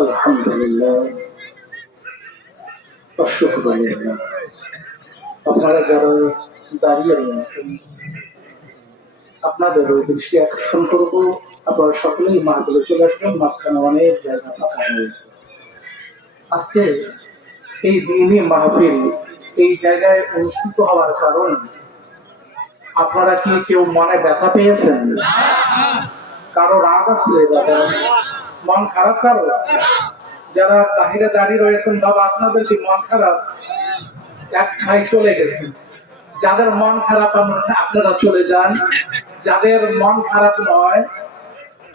আলহামদুলিল্লাহ, শুকরিয়া। আপনারা যারা দাঁড়িয়ে রয়েছেন, আপনাদের দৃষ্টি আকর্ষণ করবো, আপনারা সকলেই মাহফিলে চলে আসবেন। মাঝখানে অনেক জায়গা ফাঁকা হয়েছে। আজকে এই দিনই মাহফিল এই জায়গায় অনুষ্ঠিত হওয়ার কারণ, আপনারা কি কেউ মনে ব্যথা পেয়েছেন? কারো রাগ আছে? মন খারাপ কারো? যারা বাহিরে দাঁড়িয়ে রয়েছেন বাবা, আপনাদের কি মন খারাপ? এক ভাই চলে গেছেন। যাদের মন খারাপ আপনারা চলে যান। যাদের মন খারাপ নয়,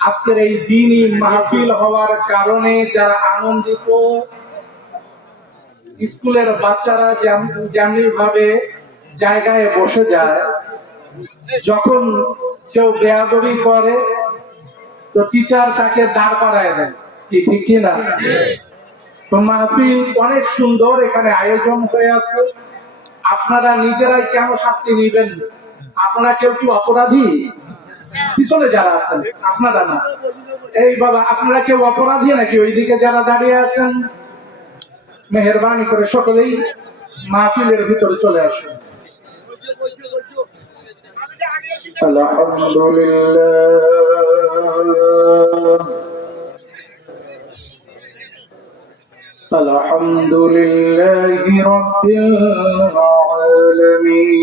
আজকের এই দিনই মাহফিল হওয়ার কারণে যারা আনন্দিত, স্কুলের বাচ্চারা যেমনি ভাবে জায়গায় বসে যায়, যখন কেউ বেয়াদবি করে তো টিচার তাকে দাঁড় করায় দেয়, কি ঠিক কিনা? তো মাহফিল অনেক সুন্দর এখানে আয়োজন হয়ে আছে। আপনারা নিজেরাই কেন শাস্তি নিবেন? আপনারা কেউ কি অপরাধী? পিছনে যারা আছেন আপনারা না, এই বাবা আপনারা কেউ অপরাধী নাকি? ওইদিকে যারা দাঁড়িয়ে আছেন, মেহেরবানি করে সকলেই মাহফিলের ভিতরে চলে আসুন। আলহামদুলিল্লাহি রাব্বিল আলামিন।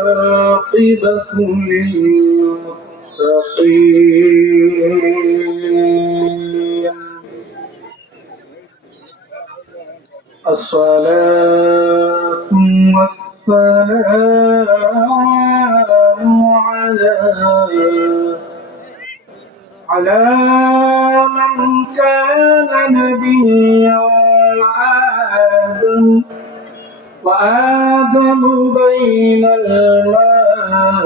والعاقبة للمتقين. الصلاة والسلام على من كان نبيا وآدم بين الماء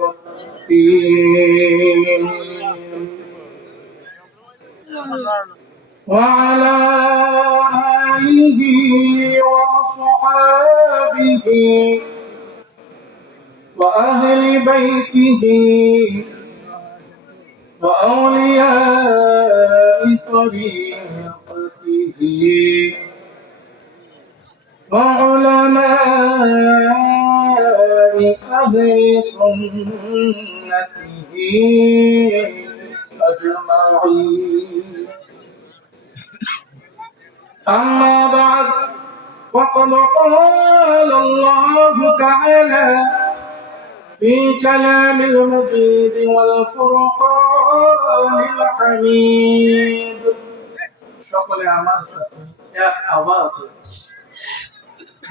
والطين، وعلى آله وصحابه وأهل بيته وأولياء طريقته وعلماء أهل سنته أجمعين. أما بعد، فقد قال الله تعالى في كلام المجيد والفرقان الحميد. সকলে আমার সাথে এক আওয়াজ,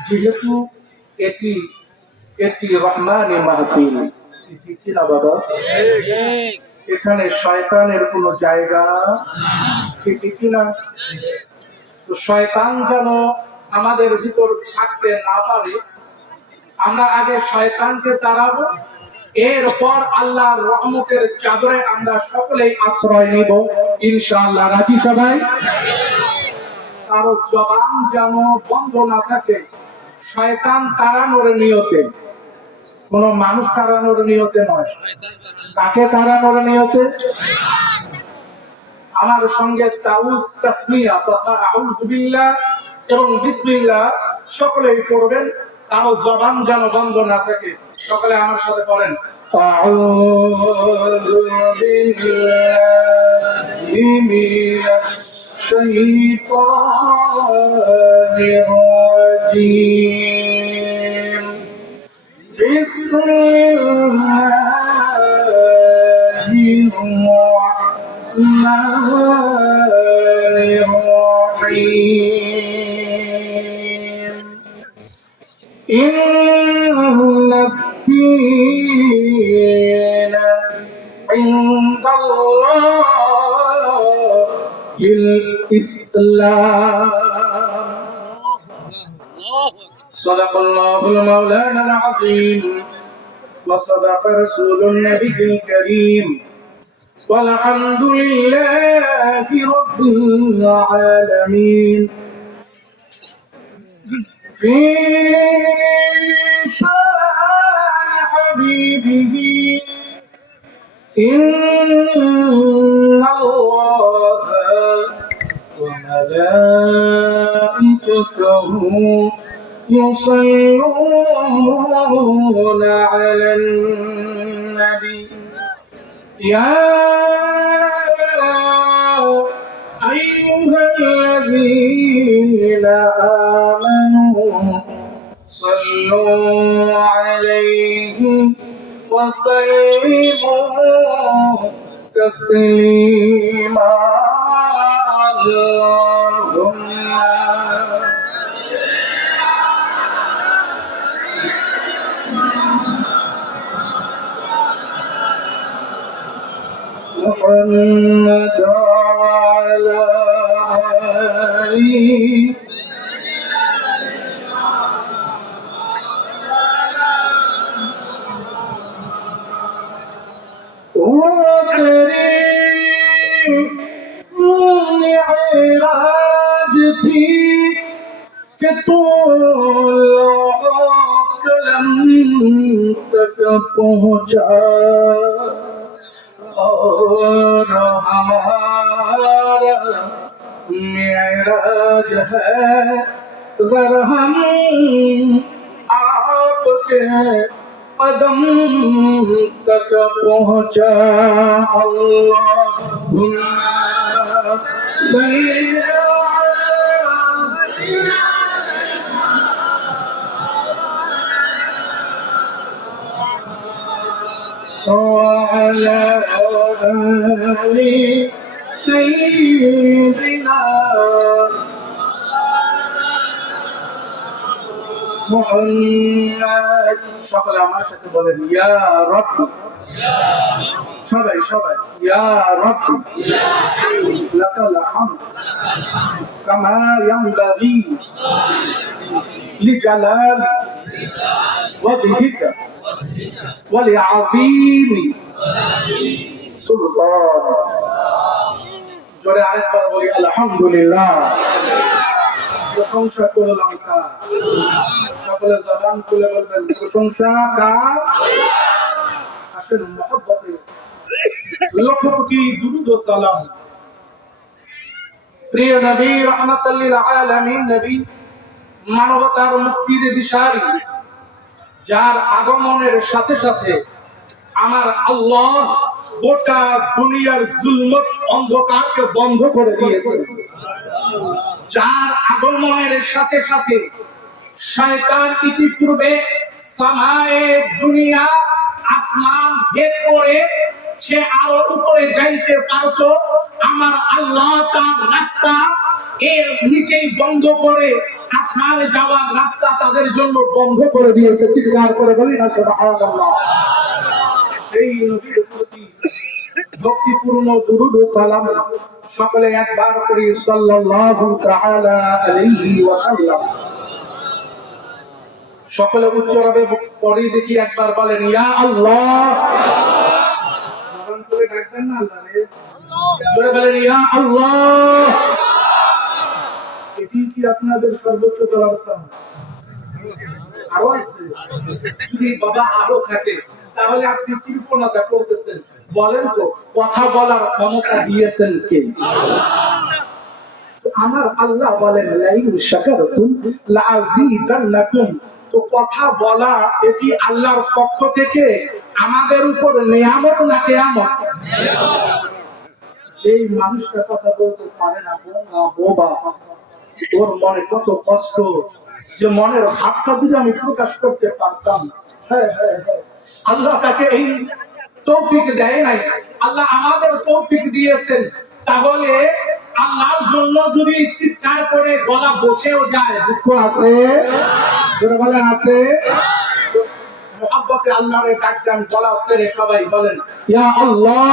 যেহেতু এটি রহমানি মাহফিল, ঠিক না বাবা? এখানে শয়তানের কোনো জায়গা, ঠিক না? তো শয়তান যেন আমাদের ভিতর থাকতে না পারে, আমরা আগে শয়তানকে তাড়াবো, এরপর আল্লাহর রহমতের চাদরে আমরা সকলেই আশ্রয় নেব ইনশাআল্লাহ। রাজি সবাই? কারো জবান যেন বন্ধ না থাকে, শয়তান তাড়ানোর নিয়তে, কোন মানুষ তাড়ানোর নিয়তে নয়। কাকে তাড়ানোর নিয়তে? আমার সঙ্গে তাউজ, তাসমিয়া তথা আউযু বিল্লাহ এবং বিসমিল্লাহ সকলেই পড়বেন। কারো জবান যেন বন্ধ না থাকে। সকলে আমার সাথে পড়েন, আউযু বিল্লাহি মিনাশ শাইতানির রাজীম। বিসমিল্লাহির রাহমানির রাহিম। إن الدين عند الله الإسلام. صدق الله المولانا العظيم وصدق رسول النبي الكريم والحمد لله رب العالمين. في إن الله وملائكته يصلون على النبي يا أيها الذين آمنوا صلوا عليه وسلموا تسليما اللهم محمد وعلى آله معراج थी कि तू कलम तक पहुंचा और हमारा मेराज है अगर हम आपके कदम तक पहुंचा अल्लाहुम्मा सल्ली وعلى آل سيدنا محمد সকলে আমার সাথে বলেন ইয়া রব সবাই সবাই ইয়া রব লাকাল হামদ কামা ইয়ানবাগি লিজালালি ওয়াজহিকা ولعظيم سلطان জোরে আরেকবার বলি আলহামদুলিল্লাহ প্রশংসা করলাম কার সকলে জবান খুলে বলবেন প্রশংসা কার আসেন মহব্বতে লক্ষ কোটি দুরূদ ও সালাম প্রিয় নবী রাহমাতাল লিল আলামিন নবী মানবতার মুক্তির দিশারি যার আগমনের সাথে সাথে আমার আল্লাহ গোটা দুনিয়ার জুলমত অন্ধকারকে বন্ধ করে দিয়েছেন যার আগমনের সাথে সাথে শয়তান ইতিপূর্বে সামায়ে দুনিয়া আসমান ভেদ করে সে আরো উপরে যাইতে পারত আমার আল্লাহ তার রাস্তা এর নিচেই বন্ধ করে আসমানে যাওয়ার রাস্তা তাদের জন্য বন্ধ করে দিয়েছে চিৎকার করে বলি না সুবহানাল্লাহ সেই নবীর প্রতি ভক্তিপূর্ণ দুরূদ ও সালাম সকলে একবার করি সাল্লাল্লাহু তাআলা আলাইহি ওয়াসাল্লাম সকলে উচ্চভাবে পড়ি দেখি একবার বলেন ইয়া আল্লাহ নাম করে ডাকবেন না আল্লাহ রে জোরে বলেন ইয়া আল্লাহ এটি কি আপনাদের সর্বোচ্চ দরবার স্থান আরো আছে যদি বাবা আরো থাকে তাহলে আপনি কৃপণতা করতেছেন বলেন তো কথা বলার ক্ষমতা দিয়েছেন কে আমার আল্লাহ বলেন লাইন শাকারতুম লাযীদান্নাকুম তো কথা বলা এটি আল্লাহর পক্ষ থেকে আমাদের উপর নিয়ামত না কিয়ামত এই মানুষটা কথা বলতে পারে না বোবা ওর মনে কত কষ্ট যে মনের ভাবটা যদি আমি প্রকাশ করতে পারতাম হ্যাঁ হ্যাঁ হ্যাঁ আল্লাহ তাকে এই তৌফিক দেয় নাই আল্লাহ আমাদের তৌফিক দিয়েছেন তাহলে আল্লাহর জন্য যদি চিৎকার করে গলা বসেও যায় দুঃখ আছে যারা বলেন আছে মুহাব্বতে আল্লাহর ডাক দেন গলা ছেড়ে সবাই বলেন ইয়া আল্লাহ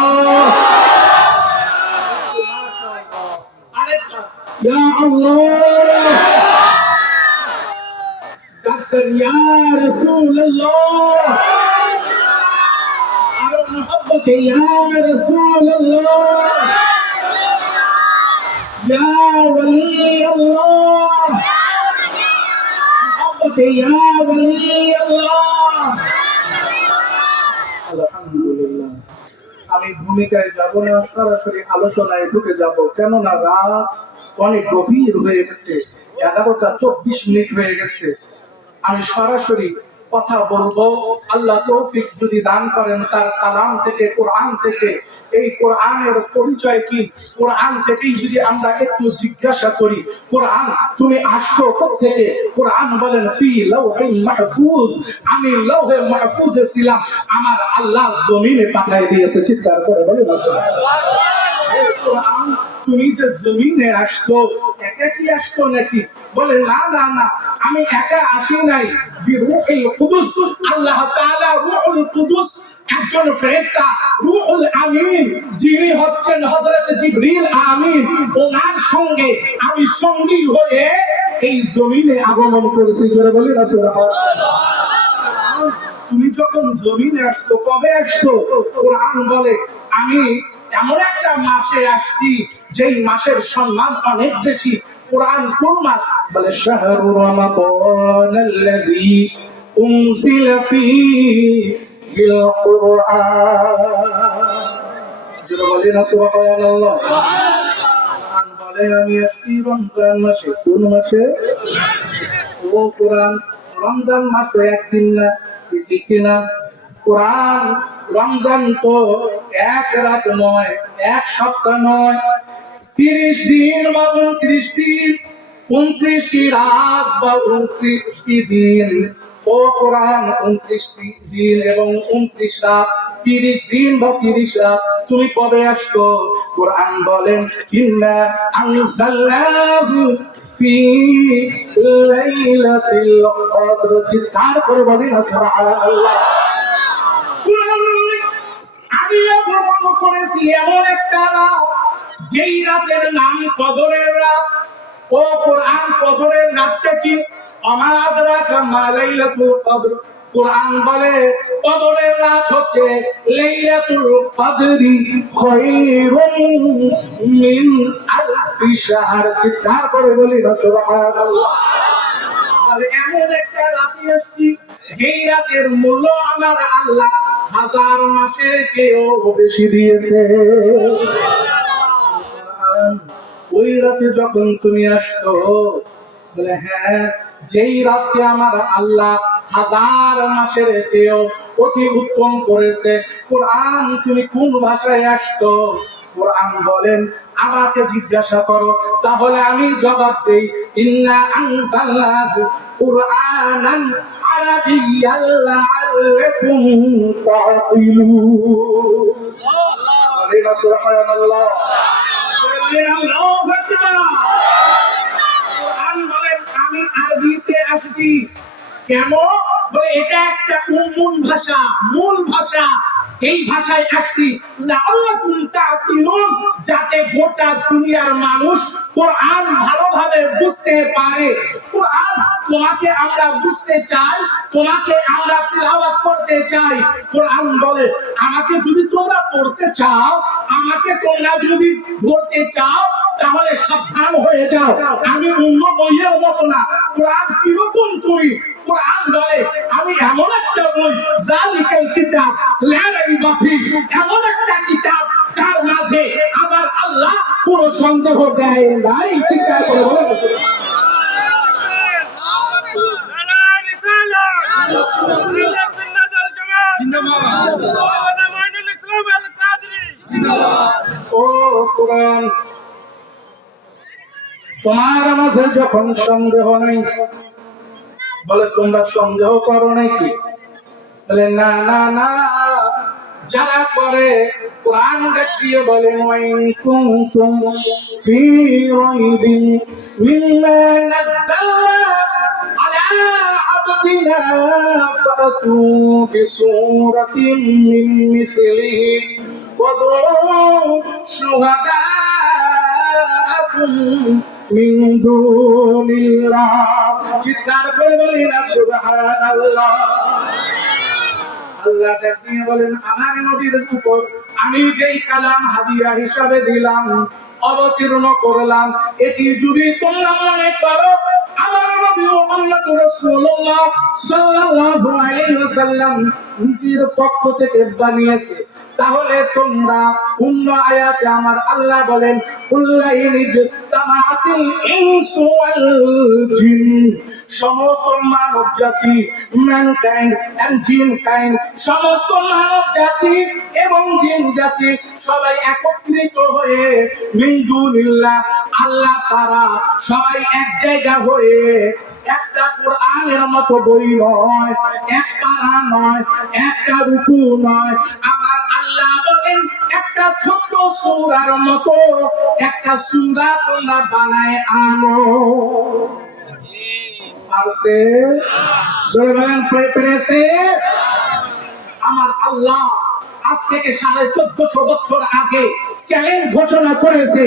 আরেকটা ইয়া আল্লাহ ডাক্তার ইয়া রাসূলুল্লাহ আর মুহাব্বতে ইয়া রাসূলুল্লাহ ইয়া ওয়ালি আল্লাহ মুহাব্বতে ইয়া ওয়ালি আল্লাহ আলহামদুলিল্লাহ আমি ভূমিকায় যাব না, সরাসরি আলোচনায় ঢুকে যাব, কেননা রাত অনেক গভীর হয়ে গেছে, 11টা 24 মিনিট হয়ে গেছে। আমি সরাসরি কথা বলবো। আল্লাহ তৌফিক যদি দান করেন তার কালাম থেকে, কোরআন থেকে। এই কোরআনের পরিচয় কি? কোরআন থেকেই যদি আমরা একটু জিজ্ঞাসা করি, কোরআন তুমি আসছো কোত্থেকে? কোরআন বলেন ফি লাওহিল মাহফুজ, আমি লৌহে মাহফুজে ছিলাম, আমার আল্লাহ জমিনে পাঠায় দিয়েছে। চিৎকার করে বলেন কোরআন তুমি যে জমিনে আসছো, একা কি আসছো নাকি? বলে না না না, আমি একা আসি নাই, বিরূহুল কুদুস, আল্লাহ তাআলা রূহুল কুদুস, একজন ফেরেশতা রূহুল আমিন, যিনি হচ্ছেন হযরত জিবরিল আমিন, ওনার সঙ্গে আমি সঙ্গী হয়ে এই জমিনে আগমন করেছি। জোরে বলি না সুবহানাল্লাহ। তুমি যখন জমিনে আসছো, কবে আসছো? কোরআন বলে আমি এমন একটা মাসে আসছি যেই মাসের সম্মান অনেক বেশি। কোরআন কোন মাস? বলে শাহরু রমাদানাল্লাযী উনজিলা ফীহিল কুরআন। যারা বলেন সুবহানাল্লাহ। কোরআন বলে আমি আসছি রমজান মাসে। কোন মাসে? ও কোরআন, রমজান মাসে একদিন না, ঠিক না? কোরআন রমজান তো এক রাত নয়, এক সপ্তাহ নয়, 30 দিন বা 29 দিন, 29টি রাত বা 29টি দিন। ও কোরআন 29টি দিন এবং 29 রাত, 30 দিন বা 30 রাত। তুমি কবে আসছো? কোরআন বলেন ইন্না আনজালনাহু ফি লাইলাতিল কদর। চিৎকার করে বলেন সুবহানাল্লাহ। আমি ভ্রমণ করেছি এমন একটা রাত, যেই রাতের নাম কদরের রাত। ও কোরআন, কদরের রাতটা কি? ওমা আদরাকা মা লাইলাতুল কদর। কোরআন বলে কদরের রাত হচ্ছে লাইলাতুল কদরি খায়রুম মিন আলফি শাহর। চিৎকার করে বলি সুবহানাল্লাহ। এমন একটা রাতে আসছি যেই রাতের মূল্য আমার আল্লাহ 1000 মাসের চেয়েও বেশি দিয়েছে। ওই রাতে যখন তুমি আসছো, বলে হ্যাঁ, যেই রাতে আমার আল্লাহ 1000 মাসের চেয়েও অতি উত্তম করেছে। কোরআন তুমি কোন ভাষায় আসছো? কোরআন বলেন আমাকে জিজ্ঞাসা করো, তাহলে আমি জবাব দেই ইন্না আনজালনাহু কুরআনান আরাবিয়্যান লাআল্লাকুম তা'কিলুন। বলেন সুবহানাল্লাহ। কোরআন বলেন আমি আরবিতে আসছি। কেন? বলে এটা একটা উম্মুল ভাষা, মূল ভাষা। এই ভাষায় আসছি লাআল্লাকুম তা'কিলুন, যাতে গোটা দুনিয়ার মানুষ কোরআন ভালোভাবে বুঝতে পারে। কোরআন তোমাকে আমরা বুঝতে চাই, তোমাকে আমরা তিলাওয়াত করতে চাই। কোরআন বলে আমাকে যদি তোমরা পড়তে চাও, আমাকে তোমরা যদি ধরতে চাও, তাহলে সাবধান হয়ে যাও। আমি অন্য বইয়ের মতো না। কোরআন কিরকম তুমি? কোরআন বলে আমি এমন একটা বই, যালিকাল কিতাব লা রাইবা ফীহি, এমন একটা কিতাব যার মাঝে আমার আল্লাহ কোনো সন্দেহ দেয় নাই। চিৎকার করে বলে ও কোরআন, তোমার মাঝে যখন সন্দেহ নেই, বলে তোমরা সন্দেহ করো নাকি? বলে না না না, যারা করে কোরআন দেখিয়ে বলে ওয়াইন কুনতুম ফি রাইবিন মিম্মা নাযালনা আলা আবদিনা ফাতু বিসূরাতিন মিন মিসলিহি ওয়াদউ শুহাদাআকুম মিন দুনিল্লাহ। চিৎকার করে বলেন সুবহানাল্লাহ। আল্লাহ তাআলা বলেন আমার নবীর উপর আমি যেই কালাম হাদিয়া হিসাবে দিলাম, অবতীর্ণ করলাম, এটি যদি তোমরা মনে করো আমার নবী মুহাম্মদ রাসূলুল্লাহ সাল্লাল্লাহু আলাইহি ওয়াসাল্লাম নিজের পক্ষ থেকে বানিয়েছে, তাহলে তোমরা অন্য আয়াতে আমার আল্লাহ বলেন সমস্ত মানব জাতি ম্যানকাইন্ড এন্ড জিনকাইন্ড, সমস্ত মানব জাতি এবং জিন জাতি সবাই একত্রিত হয়ে মিন দুনিল্লাহ, আল্লাহ ছাড়া সবাই এক জায়গা হয়ে একটা কোরআনের মতো বই নয়, এক পারা নয়, একটা রুকু নয়, আমার আল্লাহ বলেন একটা ছোট্ট সূরার মতো একটা সূরা তোমরা বানায় আনো। পারছে? জোরে বলেন পেরেছে? আমার আল্লাহ আজ থেকে 1450 বছর আগে চ্যালেঞ্জ ঘোষণা করেছে।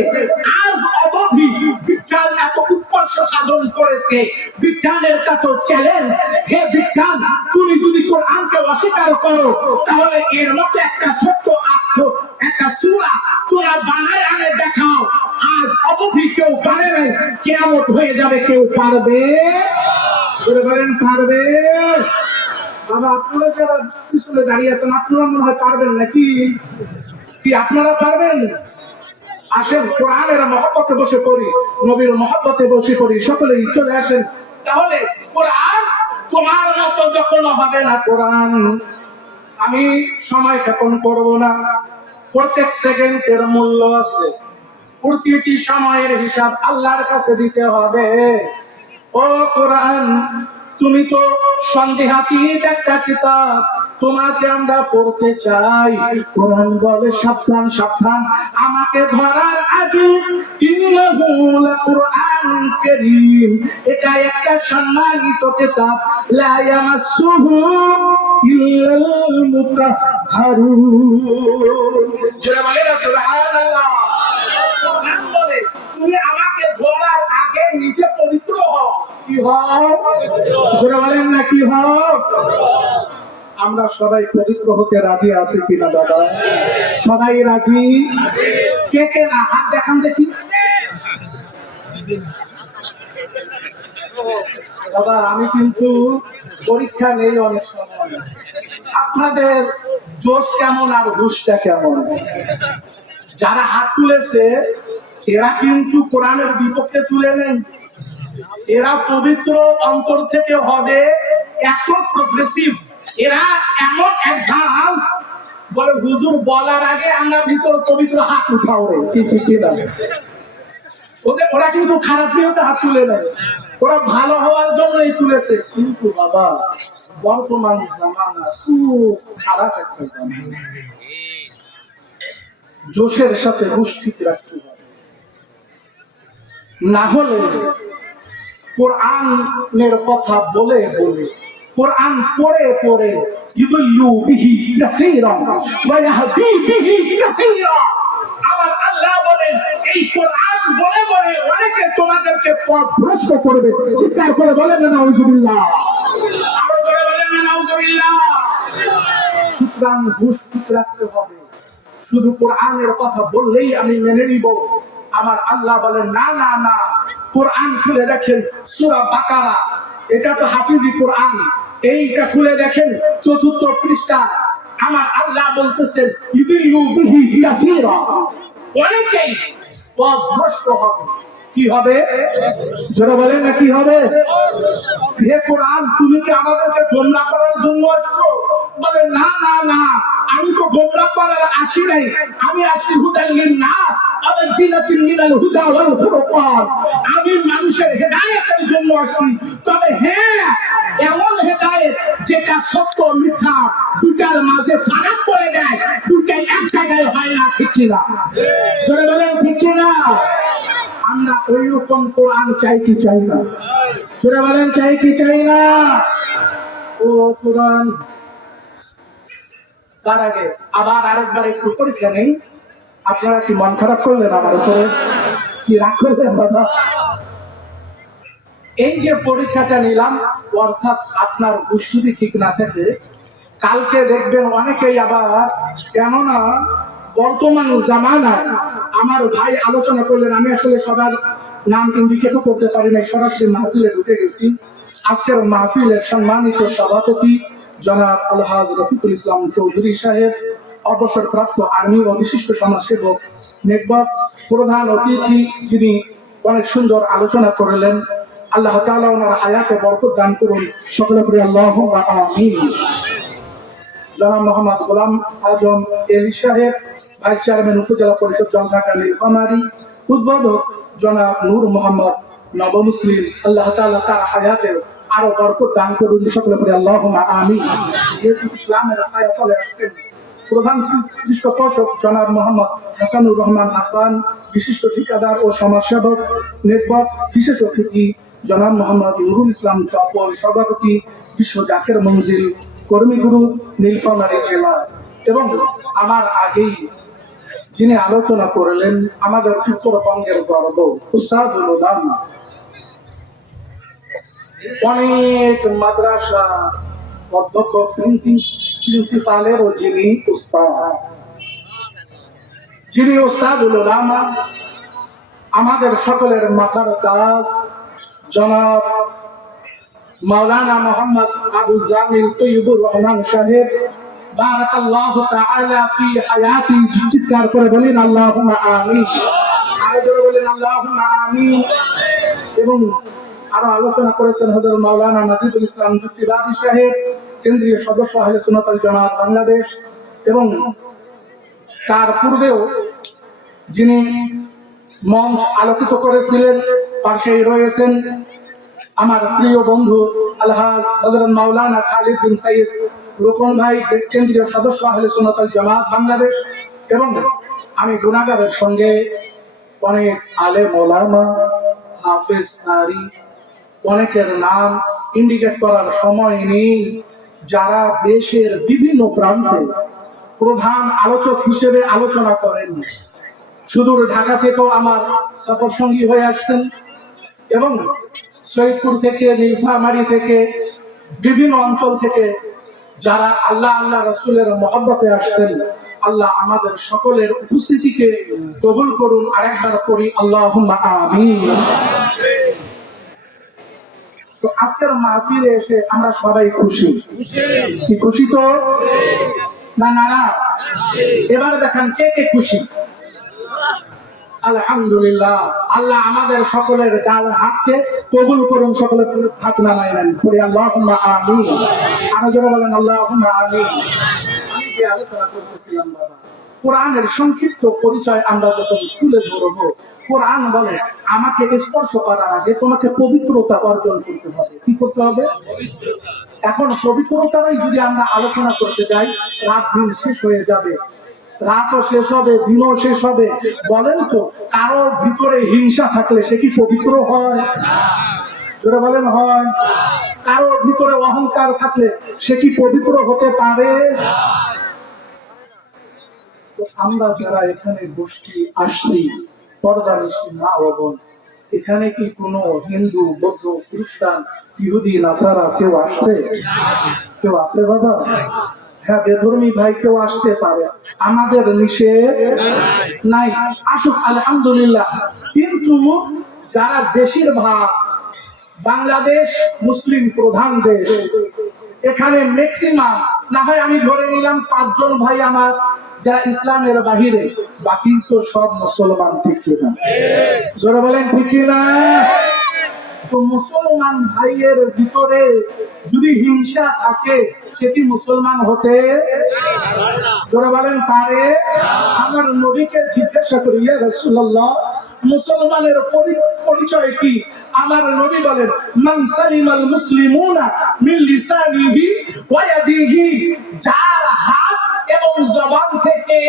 আজ অবধি বিজ্ঞান এত উৎকর্ষ সাধন করেছে, বিজ্ঞানের কাছেও চ্যালেঞ্জ, হে বিজ্ঞান, তুমি যদি কোরআনকে অস্বীকার করো তাহলে এর মতো একটা ছোট্ট একটা সূরা তোমরা বানায় আনে দেখাও। আজ অবধি কেউ পারে নাই, কিয়ামত হয়ে যাবে কেউ পারবে? বলেন পারবে? বাবা আপনারা যারা পিছনে দাঁড়িয়ে আছেন আপনারা মনে হয় পারবেন নাকি? কি আপনারা পারবেন? আসেন কোরআনের মহব্বতে বসে পড়ি, নবীর মহব্বতে বসে পড়ি, সকলেই চলে আসেন। তাহলে কোরআন তোমার মতো যখন হবে না কোরআন, আমি সময় ক্ষেপণ করব না, প্রত্যেক সেকেন্ডের মূল্য আছে, প্রতিটি সময়ের হিসাব আল্লাহর কাছে দিতে হবে। ও কোরআন, তুমি তো সন্দেহাতীত একটা কিতাব, তোমাকে আমরা পড়তে চাই। কোরআন বলে সাবধান সাবধান, আমাকে ধরার আগে ইন্নাহু লাকুরআনুন কারীম, এটা একটা সম্মানিত কিতাব, লা ইয়ামাসসুহু ইল্লাল মুতাহহারুন। যারা বলে সুবহানাল্লাহ, তুমি আমাকে ধরার আগে নিজে পবিত্র হও। কি হও? যারা বলেন না কি হও? আমরা সবাই পবিত্র হতে রাজি আছি কিনা দাদা? সবাই রাজি? কে কে না হাত দেখান দেখি। দাদা আমি কিন্তু পরীক্ষা নেই অনেক সময়, আপনাদের জোশ কেমন আর হুশটা কেমন? যারা হাত তুলেছে এরা কিন্তু কোরআনের বিপক্ষে তুলে নেই, এরা পবিত্র অন্তর থেকে হবে, এত প্রগ্রেসিভ, এরা এমন অ্যাডভান্স, বলে হুজুর বলার আগে আমরা ভিতর পবিত্র হাত উঠাও রে। ওরা কিন্তু খারাপ নিয়তে হাত তুলে নেয়, ওরা ভালো হওয়ার জন্যই তুলেছে। কিন্তু বাবা বর্তমান জামানা খুব খারাপ একটা জামানা, জোশের সাথে হুশ ঠিক রাখতে হবে, না হলে কোরআনের কথা বলে বলে, কোরআন পড়ে পড়ে ইউদিল্লু বিহি কাসীরান ওয়া ইয়াহদি বিহি কাসীরান। আমার আল্লাহ বলেন এই কোরআন বলে বলে অনেকে তোমাদেরকে পথভ্রষ্ট করবে। চিৎকার করে বলেন না নাউজুবিল্লাহ, আরো করে বলেন না নাউজুবিল্লাহ। সুতরাং হুশ ঠিক রাখতে হবে, শুধু কোরআনের কথা বললেই আমি মেনে নিব। আমার আল্লাহ বলেন না না না, কোরআন খুলে দেখেন সূরা বাকারা, এটা তো হাফিজি কোরআন, এইটা খুলে দেখেন ৪র্থ পৃষ্ঠা। আমার আল্লাহ বলতেছেন ইউদিল্লু বিহি কাসীরা, অনেকেই পথভ্রষ্ট হবে। কি হবে? যারা বলেন না কি হবে? হে কোরআন, তুমি কি আমাদেরকে গোমরাহ করার জন্য আসছো? বলে না না না, আমি তো গোমরাহ করার আসি নাই, আমি আসি হুদাল লিন-নাস আবাদিলাতিন মিনাল হুদা ওয়াল ফুরকান, আমি মানুষের হেদায়েতের জন্য আসছি। তবে হ্যাঁ, এমন হেদায়েত যেটা সত্য মিথ্যা দুটার মাঝে ফারাক করে দেয়, দুটাই এক জায়গায় হয় না। ঠিক কিনা? যারা বলেন ঠিক কিনা? আমরা ওই রকম কোরআন চাই কি চাই না? যারা বলেন চাই কি চাই না? ও কোরআন, তার আগে আবার আরেকবার একটু পরীক্ষা নেই। আপনারা কি মন খারাপ করলেন আমার উপরে? কি রাগ করলেন দাদা? এই যে পরীক্ষাটা নিলাম, অর্থাৎ আপনার বুঝতে ঠিক না থাকে, কালকে দেখবেন অনেকেই আবার, কেননা বর্তমান জামানায় আমার ভাই আলোচনা করলেন, আমি আসলে সবার নাম ইন্ডিকেটও করতে পারি নাই, সরাসরি মাহফিলে ঢুকে গেছি। আজকের মাহফিলের সম্মানিত সভাপতি জনাব আলহাজ রফিকুল ইসলাম চৌধুরী সাহেব, অবসরপ্রাপ্ত আর্মি ও বিশিষ্ট সমাজসেবক নেটওয়ার্ক প্রধান অতিথি, যিনি অনেক সুন্দর আলোচনা করলেন। আল্লাহ তাআলা ওনার হায়াতে বরকত দান করুন, সকলে পড়ি আল্লাহুম্মা আমিন। জনাব মোহাম্মদ গোলাম আজম এলি সাহেব, ভাইস চেয়ারম্যান উপজেলা পরিষদ জলঢাকা নীলফামারী। উদ্বোধক জনাব নূর মোহাম্মদ নব মুসলিম, আল্লাহ তাআলা তার হায়াতে আরো বরকত দান করুন, সকলে পড়ি আল্লাহুম্মা আমিন। যেহেতু ইসলামের ছায়াতলে আসছেন প্রধান পৃষ্ঠপোষক জনাব মোহাম্মদ হাসানুর রহমান হাসান, বিশিষ্ট ঠিকাদার ও সমাজসেবক নেটওয়ার্ক, বিশেষ অতিথি জনাব মোহাম্মদ নুরুল ইসলাম চপল, সভাপতি বিশ্ব জাকের মঞ্জিল কর্মী গুরু নীলফামারী জেলা। এবং আমার আগেই যিনি আলোচনা করলেন আমাদের উত্তরবঙ্গের গর্ব উস্তাদুল উলাম, অনেক মাদ্রাসা অধ্যক্ষ প্রিন্সিপালেরও যিনি উস্তাদ, যিনি উস্তাদুল উলামা, আমাদের সকলের মাথার তাজ জনাব মাওলানা মোহাম্মদ আবু জামিল তৈয়বুর রহমান সাহেব, বারাকাল্লাহু তাআলা ফি হায়াতি। চিৎকার করে বলেন আল্লাহুম্মা আমিন, আরো জোরে বলেন আল্লাহুম্মা আমিন। এবং আরো আলোচনা করেছেন হযরত মাওলানা নাজিবুল ইসলাম যুক্তিবাদী সাহেব, কেন্দ্রীয় সদস্য আহলে সুন্নাত ওয়াল জামাত বাংলাদেশ। এবং তার পূর্বেও যিনি মঞ্চ আলোকিত করেছিলেন পাশেই রয়েছেন আমার প্রিয় বন্ধু আলহাজ হযরত মাওলানা খালিদ বিন সাইদ রোকন ভাই, কেন্দ্রীয় সদস্য আহলে সুন্নাত ওয়াল জামাত বাংলাদেশ। এবং আমি গুনাহগারের সঙ্গে অনেক আলেম ওলামা, হাফেজ নারী, অনেকের নাম ইন্ডিকেট করার সময় নেই, যারা দেশের বিভিন্ন প্রান্তে প্রধান আলোচক হিসেবে আলোচনা করেন। সুদূর ঢাকা থেকেও আমার সফর সঙ্গী হয়ে আসছেন এবং সৈয়দপুর থেকে, নীলফামারী থেকে, বিভিন্ন অঞ্চল থেকে যারা আল্লাহ আল্লাহ রাসূলের মহব্বতে আসছেন, আল্লাহ আমাদের সকলের উপস্থিতিকে কবুল করুন। আরেকবার করি আল্লাহুম্মা আমিন। তো আজকের মাহফিলে এসে আমরা সবাই খুশি, কি খুশি তো না নারাজ? এবার দেখেন কে কে খুশি। আলহামদুলিল্লাহ, আল্লাহ আমাদের সকলের ডাল হাতকে কবুল করুন, সকলের হাত নামায় নেন, পড়ি আল্লাহুম্মা আমিন। আরো জোরে বলেন আল্লাহুম্মা আমিন। আমি যে আলোচনা করতেছিলাম বাবা, কোরআনের সংক্ষিপ্ত পরিচয় আমরা যখন তুলে ধরবো, কোরআন বলে আমাকে স্পর্শ করার আগে তোমাকে পবিত্রতা অর্জন করতে হবে। কি করতে হবে? এখন পবিত্রতাই যদি আমরা আলোচনা করতে যাই, রাত দিন শেষ হয়ে যাবে, রাতও শেষ হবে, দিনও শেষ হবে। বলেন তো, কারোর ভিতরে হিংসা থাকলে সে কি পবিত্র হয়? জোরে বলেন হয়? কারোর ভিতরে অহংকার থাকলে সে কি পবিত্র হতে পারে? তো আমরা যারা এখানে গোষ্ঠী আসছি, পর্দানিশী মা ও বোন, এখানে কি কোনো হিন্দু, বৌদ্ধ, খ্রিস্টান, ইহুদি, নাসারা কেউ আসছে? কেউ আসে বাবা? হ্যাঁ, বেধর্মী ভাই কেউ আসতে পারে, আমাদের নিষেধ নাই, আসুক আলহামদুলিল্লাহ। কিন্তু যারা বেশিরভাগ বাংলাদেশ মুসলিম প্রধান দেশ, এখানে ম্যাক্সিমাম না হয় আমি ধরে নিলাম 5 জন ভাই আমার যারা ইসলামের বাহিরে, বাকি তো সব মুসলমান, ঠিক কিনা? জোরে বলেন ঠিক কিনা? তো মুসলমান ভাইয়ের ভিতরে যদি হিংসা থাকে, সে কি মুসলমান হতে জোরে বলেন পারে? আমার নবীকে জিজ্ঞাসা করি, ইয়া রাসূলুল্লাহ, মুসলমানের পরিচয় কি? আমার নবী বলেন, মান সালিমাল মুসলিমুনা মিন লিসানিহি ওয়া ইয়াদিহি, যার হাত এবং জবান থেকে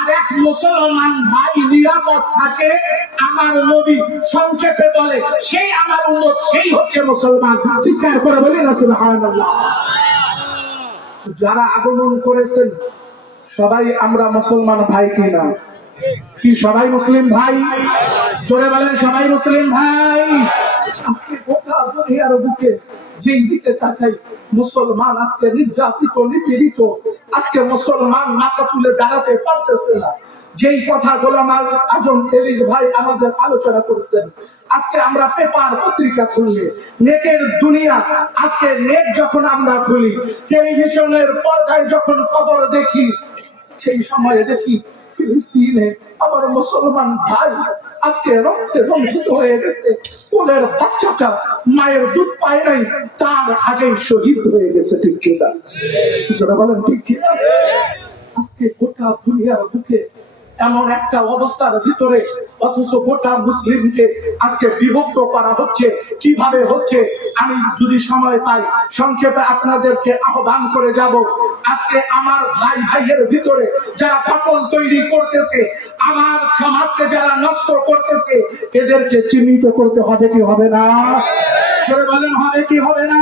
আরেক মুসলমান ভাই নিরাপদ থাকে, আমার নবী সংক্ষেপে বলে সেই আমার উম্মত, সেই হচ্ছে মুসলমান। চিৎকার করে বলি না সুবহানাল্লাহ। যারা আগমন করেছেন সবাই আমরা মুসলমান ভাই কিনা? কি সবাই মুসলিম ভাই? জোরে বলেন সবাই মুসলিম ভাই? আজকে গোটা দুনিয়ার বুকে যেই দিকে তাকাই, মুসলমান আজকে নির্যাতিত, নিপীড়িত। আজকে মুসলমান মাথা তুলে দাঁড়াতে পারতেছে না। যেই কথা গোলাম আজম এলি ভাই আমাদের আলোচনা করছেন, আজকে আমরা পেপার পত্রিকা খুললে, নেটের দুনিয়া, আজকে নেট যখন আমরা খুলি, টেলিভিশনের পর্দায় যখন খবর দেখি, সেই সময়ে দেখি ফিলিস্তিনে আমার মুসলমান ভাই আজকে রক্তে রঞ্জিত হয়ে গেছে, কোলের বাচ্চাটা মায়ের দুধ পায় নাই, তার আগেই শহীদ হয়ে গেছে। ঠিক কিনা? যারা বলেন ঠিক কিনা? আজকে গোটা দুনিয়ার বুকে এমন একটা অবস্থার ভিতরে, অথচ গোটা মুসলিমকে আজকে বিভক্ত করা হচ্ছে। কিভাবে হচ্ছে আমি যদি সময় পাই সংক্ষেপে আপনাদেরকে আহ্বান করে যাব। আজকে আমার ভাই ভাইয়ের ভিতরে যারা ফাটল তৈরি করতেছে, আমার সমাজকে যারা নষ্ট করতেছে, এদেরকে চিহ্নিত করতে হবে কি হবে না? বলেন হবে কি হবে না?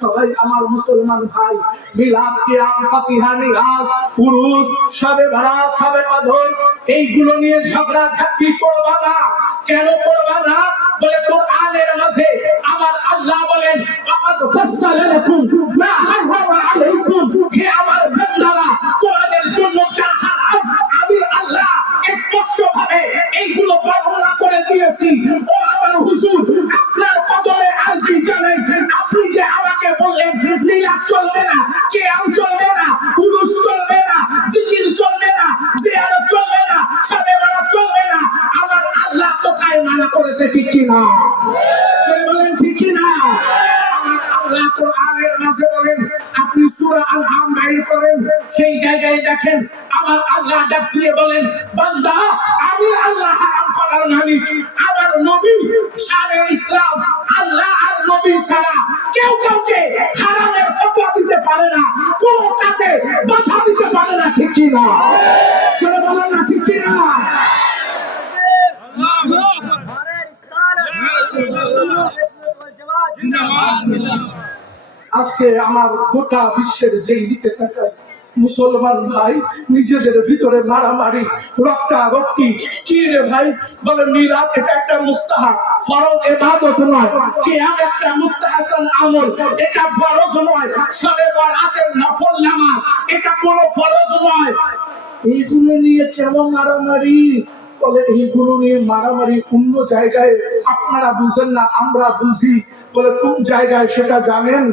সবাই আমার মুসলমান ভাই মিলাদ, কিয়াম, ফাতিহা, নিরাজ, উরুস, শবে বরাত, শবে কদর এইগুলো নিয়ে ঝগড়া ঝাঁটি করবা না। কেন করবা না? বলে কোরআনের মাঝে আমার আল্লাহ বলেন লাকাদ ফাসসালা লাকুম মা হারামা আলাইকুম, হে আমার বান্দারা তোমাদের জন্য যা হারাম আমি আল্লাহ স্পষ্ট ভাবে এইগুলো বর্ণনা করে দিয়েছি। ও আমার হুজুর, আপনার কদমে আরজি জানেন, আপনি যে আমাকে বললেন মিলাদ চলবে না, কিয়াম চলবে না, উরুস চলবে না, জিকির চলবে না, জিয়ারত চলবে না, শবে বরাত চলবে না, আমার আল্লাহ কোথায় মানা করেছে? ঠিক কি না? বলেন ঠিক কি না? আমার আল্লাহ কোরআনের মাঝে বলেন, আপনি সূরা আল-আনআম বাইর করেন, সেই জায়গায় দেখেন আমার আল্লাহ ডাক দিয়ে বলেন, বান্দা আমি আল্লাহ হারাম করার মালিক। আমার নবী সারে ইসলাম, আল্লাহ আর নবী ছাড়া কেউ কাউকে হারামের ফতোয়া দিতে পারে না, কোন কাজে বাধা দিতে পারে না। ঠিক কি না? কেন বলেন না ঠিক কি না? আজকে আমার গোটা বিশ্বের যেই দিকে তাকায় মুসলমান ভাই নিজেদের ভিতরে মারামারি, রক্তারক্তি। কি রে ভাই? বলে মিলাদ এটা একটা মুস্তাহাব, ফরজ ইবাদত নয়। কিয়াম একটা মুস্তাহাসান আমল, এটা ফরজ নয়। শবে বরাতের নফল নামাজ, এটা কোনো ফরজ নয়। এইগুলো নিয়ে কেমন মারামারি? বলে এইগুলো নিয়ে মারামারি অন্য জায়গায় আপনারা বুঝেন না, আমরা বুঝি। বলে কোন জায়গায় সেটা জানেন?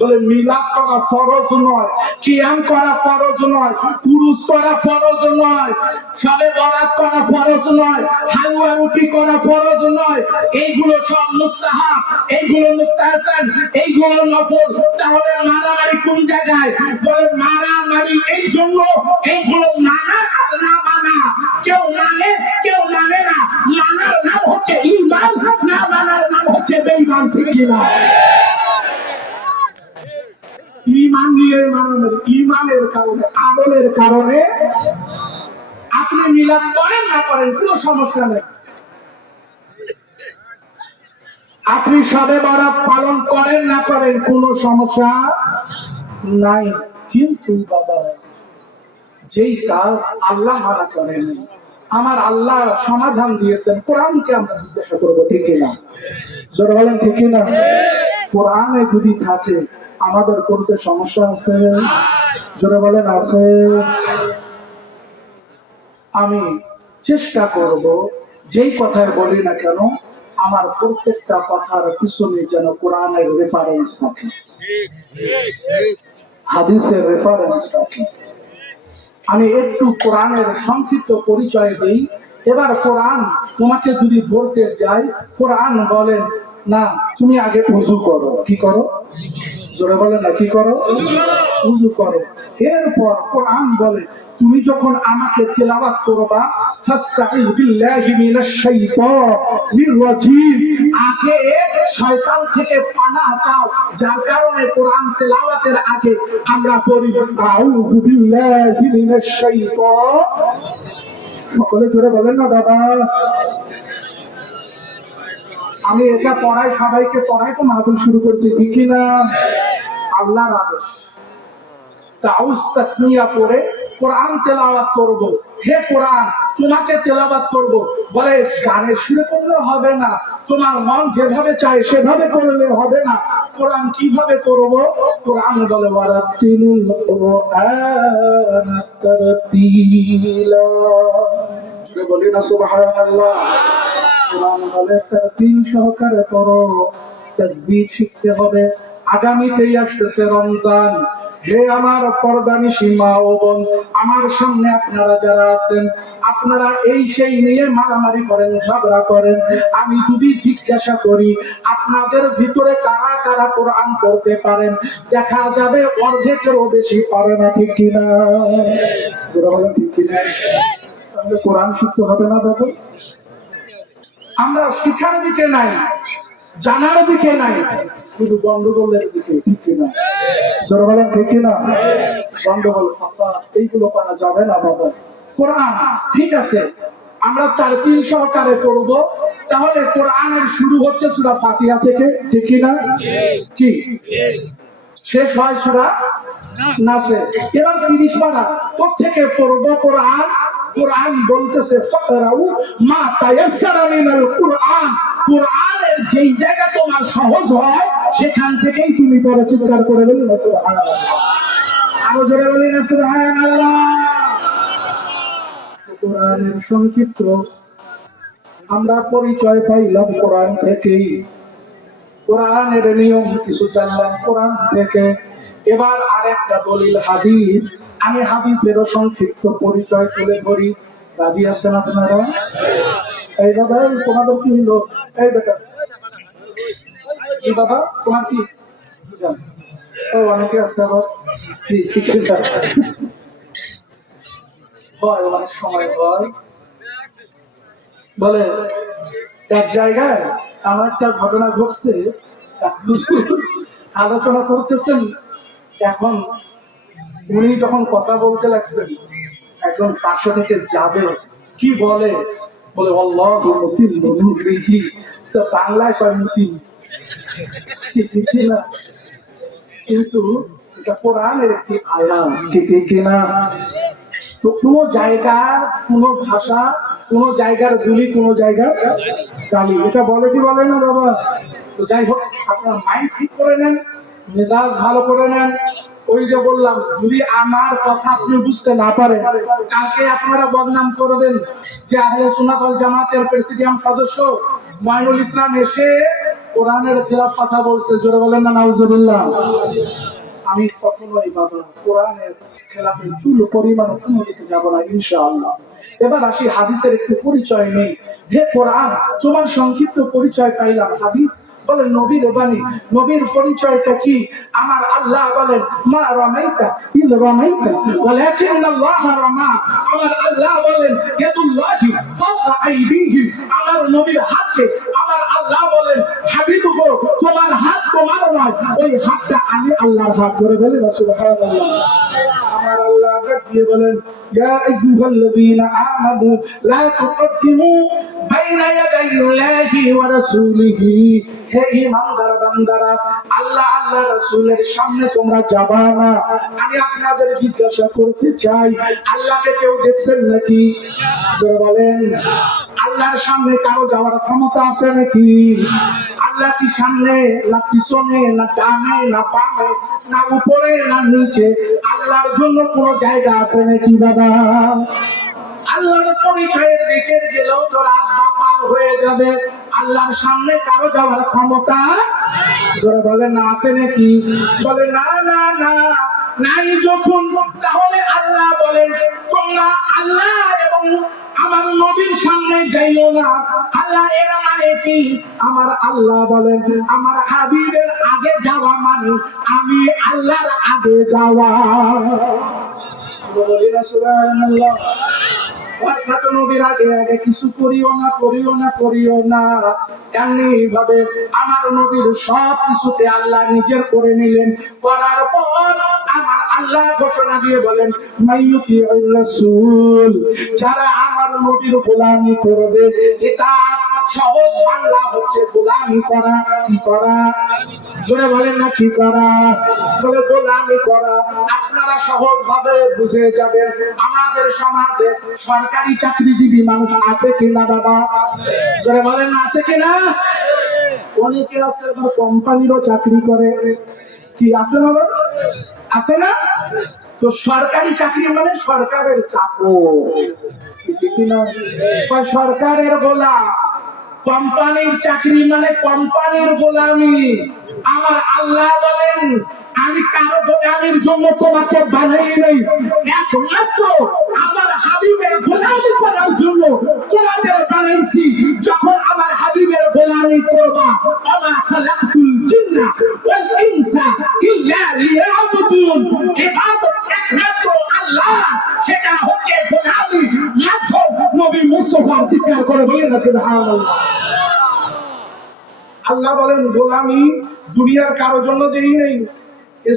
বলে মিলাদ করা ফরজ নয়, কিয়াম করা ফরজ নয়, উরুস করা ফরজ নয়, শবে বরাত করা ফরজ নয়, হালুয়া রুটি করা ফরজ নয়। এইগুলো সব মুস্তাহাব, এইগুলো মুস্তাহাসান, এইগুলো নফল। তাহলে মারামারি কোন জায়গায়? বলে মারামারি এই জন্য এইগুলো মানা আর না মানা। কেউ মানে কেউ মানে না। মানার নাম হচ্ছে ঈমান, না মানার নাম হচ্ছে বেঈমান। ঠিক কিনা? ঈমান নিয়ে মারামারি, ঈমানের কারণে, আমলের কারণে। আপনি মিলাদ করেন না করেন কোনো সমস্যা নেই, আপনি শবে বরাত পালন করেন না করেন কোনো সমস্যা নাই। কিন্তু বাবা যেই কাজ আল্লাহ মানা করেন, আমার আল্লাহ সমাধান দিয়েছেন, কোরআনকে আমরা জিজ্ঞাসা করবো ঠিক কিনা? জোরে বলেন ঠিক কিনা? কোরআনে যদি থাকে আমাদের করতে সমস্যা আছে? জোরে বলেন আছে? আমি চেষ্টা করব যেই কথায় বলি না কেন আমার প্রত্যেকটা কথার পিছনে যেন কোরআনের রেফারেন্স থাকে, হাদিসের রেফারেন্স থাকে। আমি একটু কোরআনের সংক্ষিপ্ত পরিচয় দিই। এবার কোরআন তোমাকে যদি বলতে যাই, কোরআন বলেন না তুমি আগে উযু করো। কি করো? জোরে বলেন না কি করো? উযু করো। এরপর কোরআন বলে তুমি যখন আমাকে তেলাওয়াত করবা, ফাস্তাঈয বিল্লাহি মিনাশ শাইতানির রাজীম, আগে শয়তান থেকে পানাহ চাও। যার কারণে কোরআন তেলাওয়াতের আগে আমরা বলি আউযু বিল্লাহি মিনাশ শাইতান। সকলে জোরে বলেন না বাবা। আমি এটা পড়াই, সবাইকে পড়াই তো মাহফিল শুরু করছি ঠিক না? আল্লাহর আদেশ। তাউজ তাসমিয়া পড়ে কোরআন তেলাওয়াত করব। হে কোরআন তোমাকে তেলাওয়াত করব। বলে গানের সুরে করলে হবে না, তোমার মন যেভাবে চায় সেভাবে করলে হবে না। কোরআন কিভাবে করব? কোরআন বলে ওয়ারাতিলুল কুরআনা তারতিলা। বলি না সুবহানাল্লাহ। কোরআন বলে তারতিল সহকারে করো, তাসবিহ শিখতে হবে। আগামীতেই আসতেছে রমজান, হে আমার পর্দানিশী মা ও বোন, আমার সামনে আপনারা যারা আছেন, আপনারা এই সেই নিয়ে মারামারি করেন, ঝগড়া করেন। আমি যদি জিজ্ঞাসা করি আপনাদের ভিতরে কারা কারা কোরআন পড়তে পারেন, দেখা যাবে অর্ধেকেরও বেশি পারে না, ঠিক কিনা? ঠিক কিনা? তাহলে কোরআন শিখতে হবে না দাদা? আমরা শিখার দিকে নাই, জানার দিকে নাই, শুধু গন্ডগোলের দিকে, ঠিক কিনা? জোরবেলা ঠিক কিনা? গন্ডগোল, ফাসাদ এইগুলো করা যাবে না বাবা। কোরআন ঠিক আছে, আমরা তারতিল সহকারে পড়বো, তাহলে কোরআনের শুরু হচ্ছে সূরা ফাতিহা থেকে, ঠিক কিনা? কি শেষ হয় সূরা নাসে। এবার 30 পারা কোত্থেকে পড়বো কোরআন? কোরআন বলতেছে ফাকরাউ মা তায়াসসারা মিনাল কুরআন, কোরআনের যেই জায়গা তোমার সহজ হয় সেখান থেকেই তুমি পড়ে। চিৎকার করে বলি না সুবহানাল্লাহ, আরো জোরে বলি না সুবহানাল্লাহ। কোরআনের সংক্ষিপ্ত আমরা পরিচয় পাইলাম কোরআন থেকেই, কোরআনের নিয়ম কিছু জানলাম কোরআন থেকে। এবার আরেকটা দলিল হাদিস, আমি হাদিসেরও সংক্ষিপ্ত পরিচয় তুলে ধরি। রাজি আছেন আপনারা? এই দাদা, তোমাদের কি হলো? এই বেটা, কি বাবা তোমার কি? ও অনেকে আসতে আবার হয়, অনেক সময় হয়। বলে এক জায়গায় আমার একটা ঘটনা ঘটছে, আলোচনা করতেছেন, এখন উনি যখন কথা বলতে লাগছেন, একজন পাশে থেকে যাবে, কি বলে বলে আল্লাহু মুতিল মুনরিহি, তো বাংলায় কয় মুতি, না কিন্তু এটা কোরআনের একটি আয়াত, ঠিক কিনা? তো কোনো জায়গার কোনো ভাষা, কোনো জায়গার গুলি, কোনো জায়গার গালি, এটা বলে কি বলে না বাবা? তো যাই হোক, আপনার মাইন্ড ঠিক করে নেন, মেজাজ ভালো করে নেন। ওই যে বললাম, যদি আমার কথা আপনি বুঝতে না পারেন, কালকে আপনারা বদনাম করবেন যে আহলে সুন্নাত ওয়াল জামাতের প্রেসিডিয়াম সদস্য মঈনুল ইসলাম এসে কোরআনের খেলাফ কথা বলছে। জোরে বলেন না নাউজুবিল্লাহ। আমি কখনোই বাবা কোরআনের খেলাফে চুল পরিমাণ কোনো দিকে যাবো না ইনশাআল্লাহ। এবার আসি হাদিসের একটু পরিচয় নেই। হে কোরআন, তোমার সংক্ষিপ্ত পরিচয় পাইলাম। হাদিস বলেন নবীর বাণী, নবীর পরিচয়টা কি? আমার আল্লাহ বলেন মা রামাইতা ইয রামাইতা ওয়ালাকিন্নাল্লাহ রামা। আমার আল্লাহ বলেন ইয়াদুল্লাহি ফাওকা আইদিহিম, আমার নবীর হাতে, আমার আল্লাহ বলেন হাবিব গো, তোমার হাত তোমার নয়, ওই হাতটা আমি আল্লাহর হাত। করে বলে সুবহানাল্লাহ। আমার আল্লাহ দিয়ে বলেন ইয়া আইয়ুহাল্লাযীনা আমানু লা তুকদ্দিমু বাইনা ইয়াদাইল্লাহি ওয়া রাসূলিহি, হে ঈমানদার বান্দারা, আল্লাহ আল্লাহ রাসূলের সামনে তোমরা যাবা না। আমি আপনাদের জিজ্ঞাসা করতে চাই, আল্লাহকে কেউ দেখছেন নাকি? জোরে বলেন, আল্লাহর সামনে কারো যাওয়ার ক্ষমতা আছে নাকি? আল্লাহ কি সামনে না পিছনে না ডানে না বামে না উপরে না নিচে? আল্লাহর জন্য কোনো জায়গা আছে নাকি বাবা? আল্লাহর পরিচয়ের দিকে গেলেও তো রাস্তা পার হয়ে যাবে। আল্লাহর সামনে কারো যাওয়ার ক্ষমতা জোরে বলে না আছে নাকি? বলে না না না নাই যখন, তাহলে আল্লাহ বলেন তোমরা আল্লাহ এবং আমার নবীর সামনে যাইও না। আল্লাহ এর মানে কি? আমার আল্লাহ বলেন আমার হাবিবের আগে যাওয়া মানে আমি আল্লাহর আগে যাওয়া। সুবহানাল্লাহ। নবীর আগে আগে কিছু করিও না, করিও না, করিও না। এমনি ভাবে আমার নবীর সব কিছুতে আল্লাহ নিজের করে নিলেন। করার পর আমার আল্লাহ ঘোষণা দিয়ে বলেন মাইয়ুতিউর রাসূল, যারা আমার নবীর গোলামি করবে, এটা সহজ বাংলা হচ্ছে গোলামি করা। কি করা? জোরে বলেন না কি করা? বলে গোলামি করা। আপনারা সহজ ভাবে বুঝে যাবেন। আমাদের সমাজে সরকারি চাকরিজীবী মানুষ আছে কিনা বাবা? জোরে বলেন আছে কিনা? অনেকে আছে কোম্পানিরও চাকরি করে, কি আছে না বাবা? আছে না? তো সরকারি চাকরি মানে সরকারের চাকর, সরকারের গোলাম। কোম্পানির চাকরি মানে কোম্পানির গোলামি। আমার আল্লাহ বলেন আমি কারো গোলামির জন্য তোমাকে বানাই নাই, একমাত্র আমার হাবিবের গোলামি করার জন্য তোমাদের বানাইছি। যখন আমার হাবিবের গোলামি করবা, ওমা খালাকতুল জিন্না ওয়াল ইনসা ইল্লা লিয়াবুদুন, ইবাদত একমাত্র আল্লাহ, সেটা হচ্ছে গোলামি মাধ্যম নবী মুস্তাফা। চিৎকার করে বলেন না সুবহানাল্লাহ। আল্লাহ বলেন গোলামি দুনিয়ার কারো জন্য দেই নাই,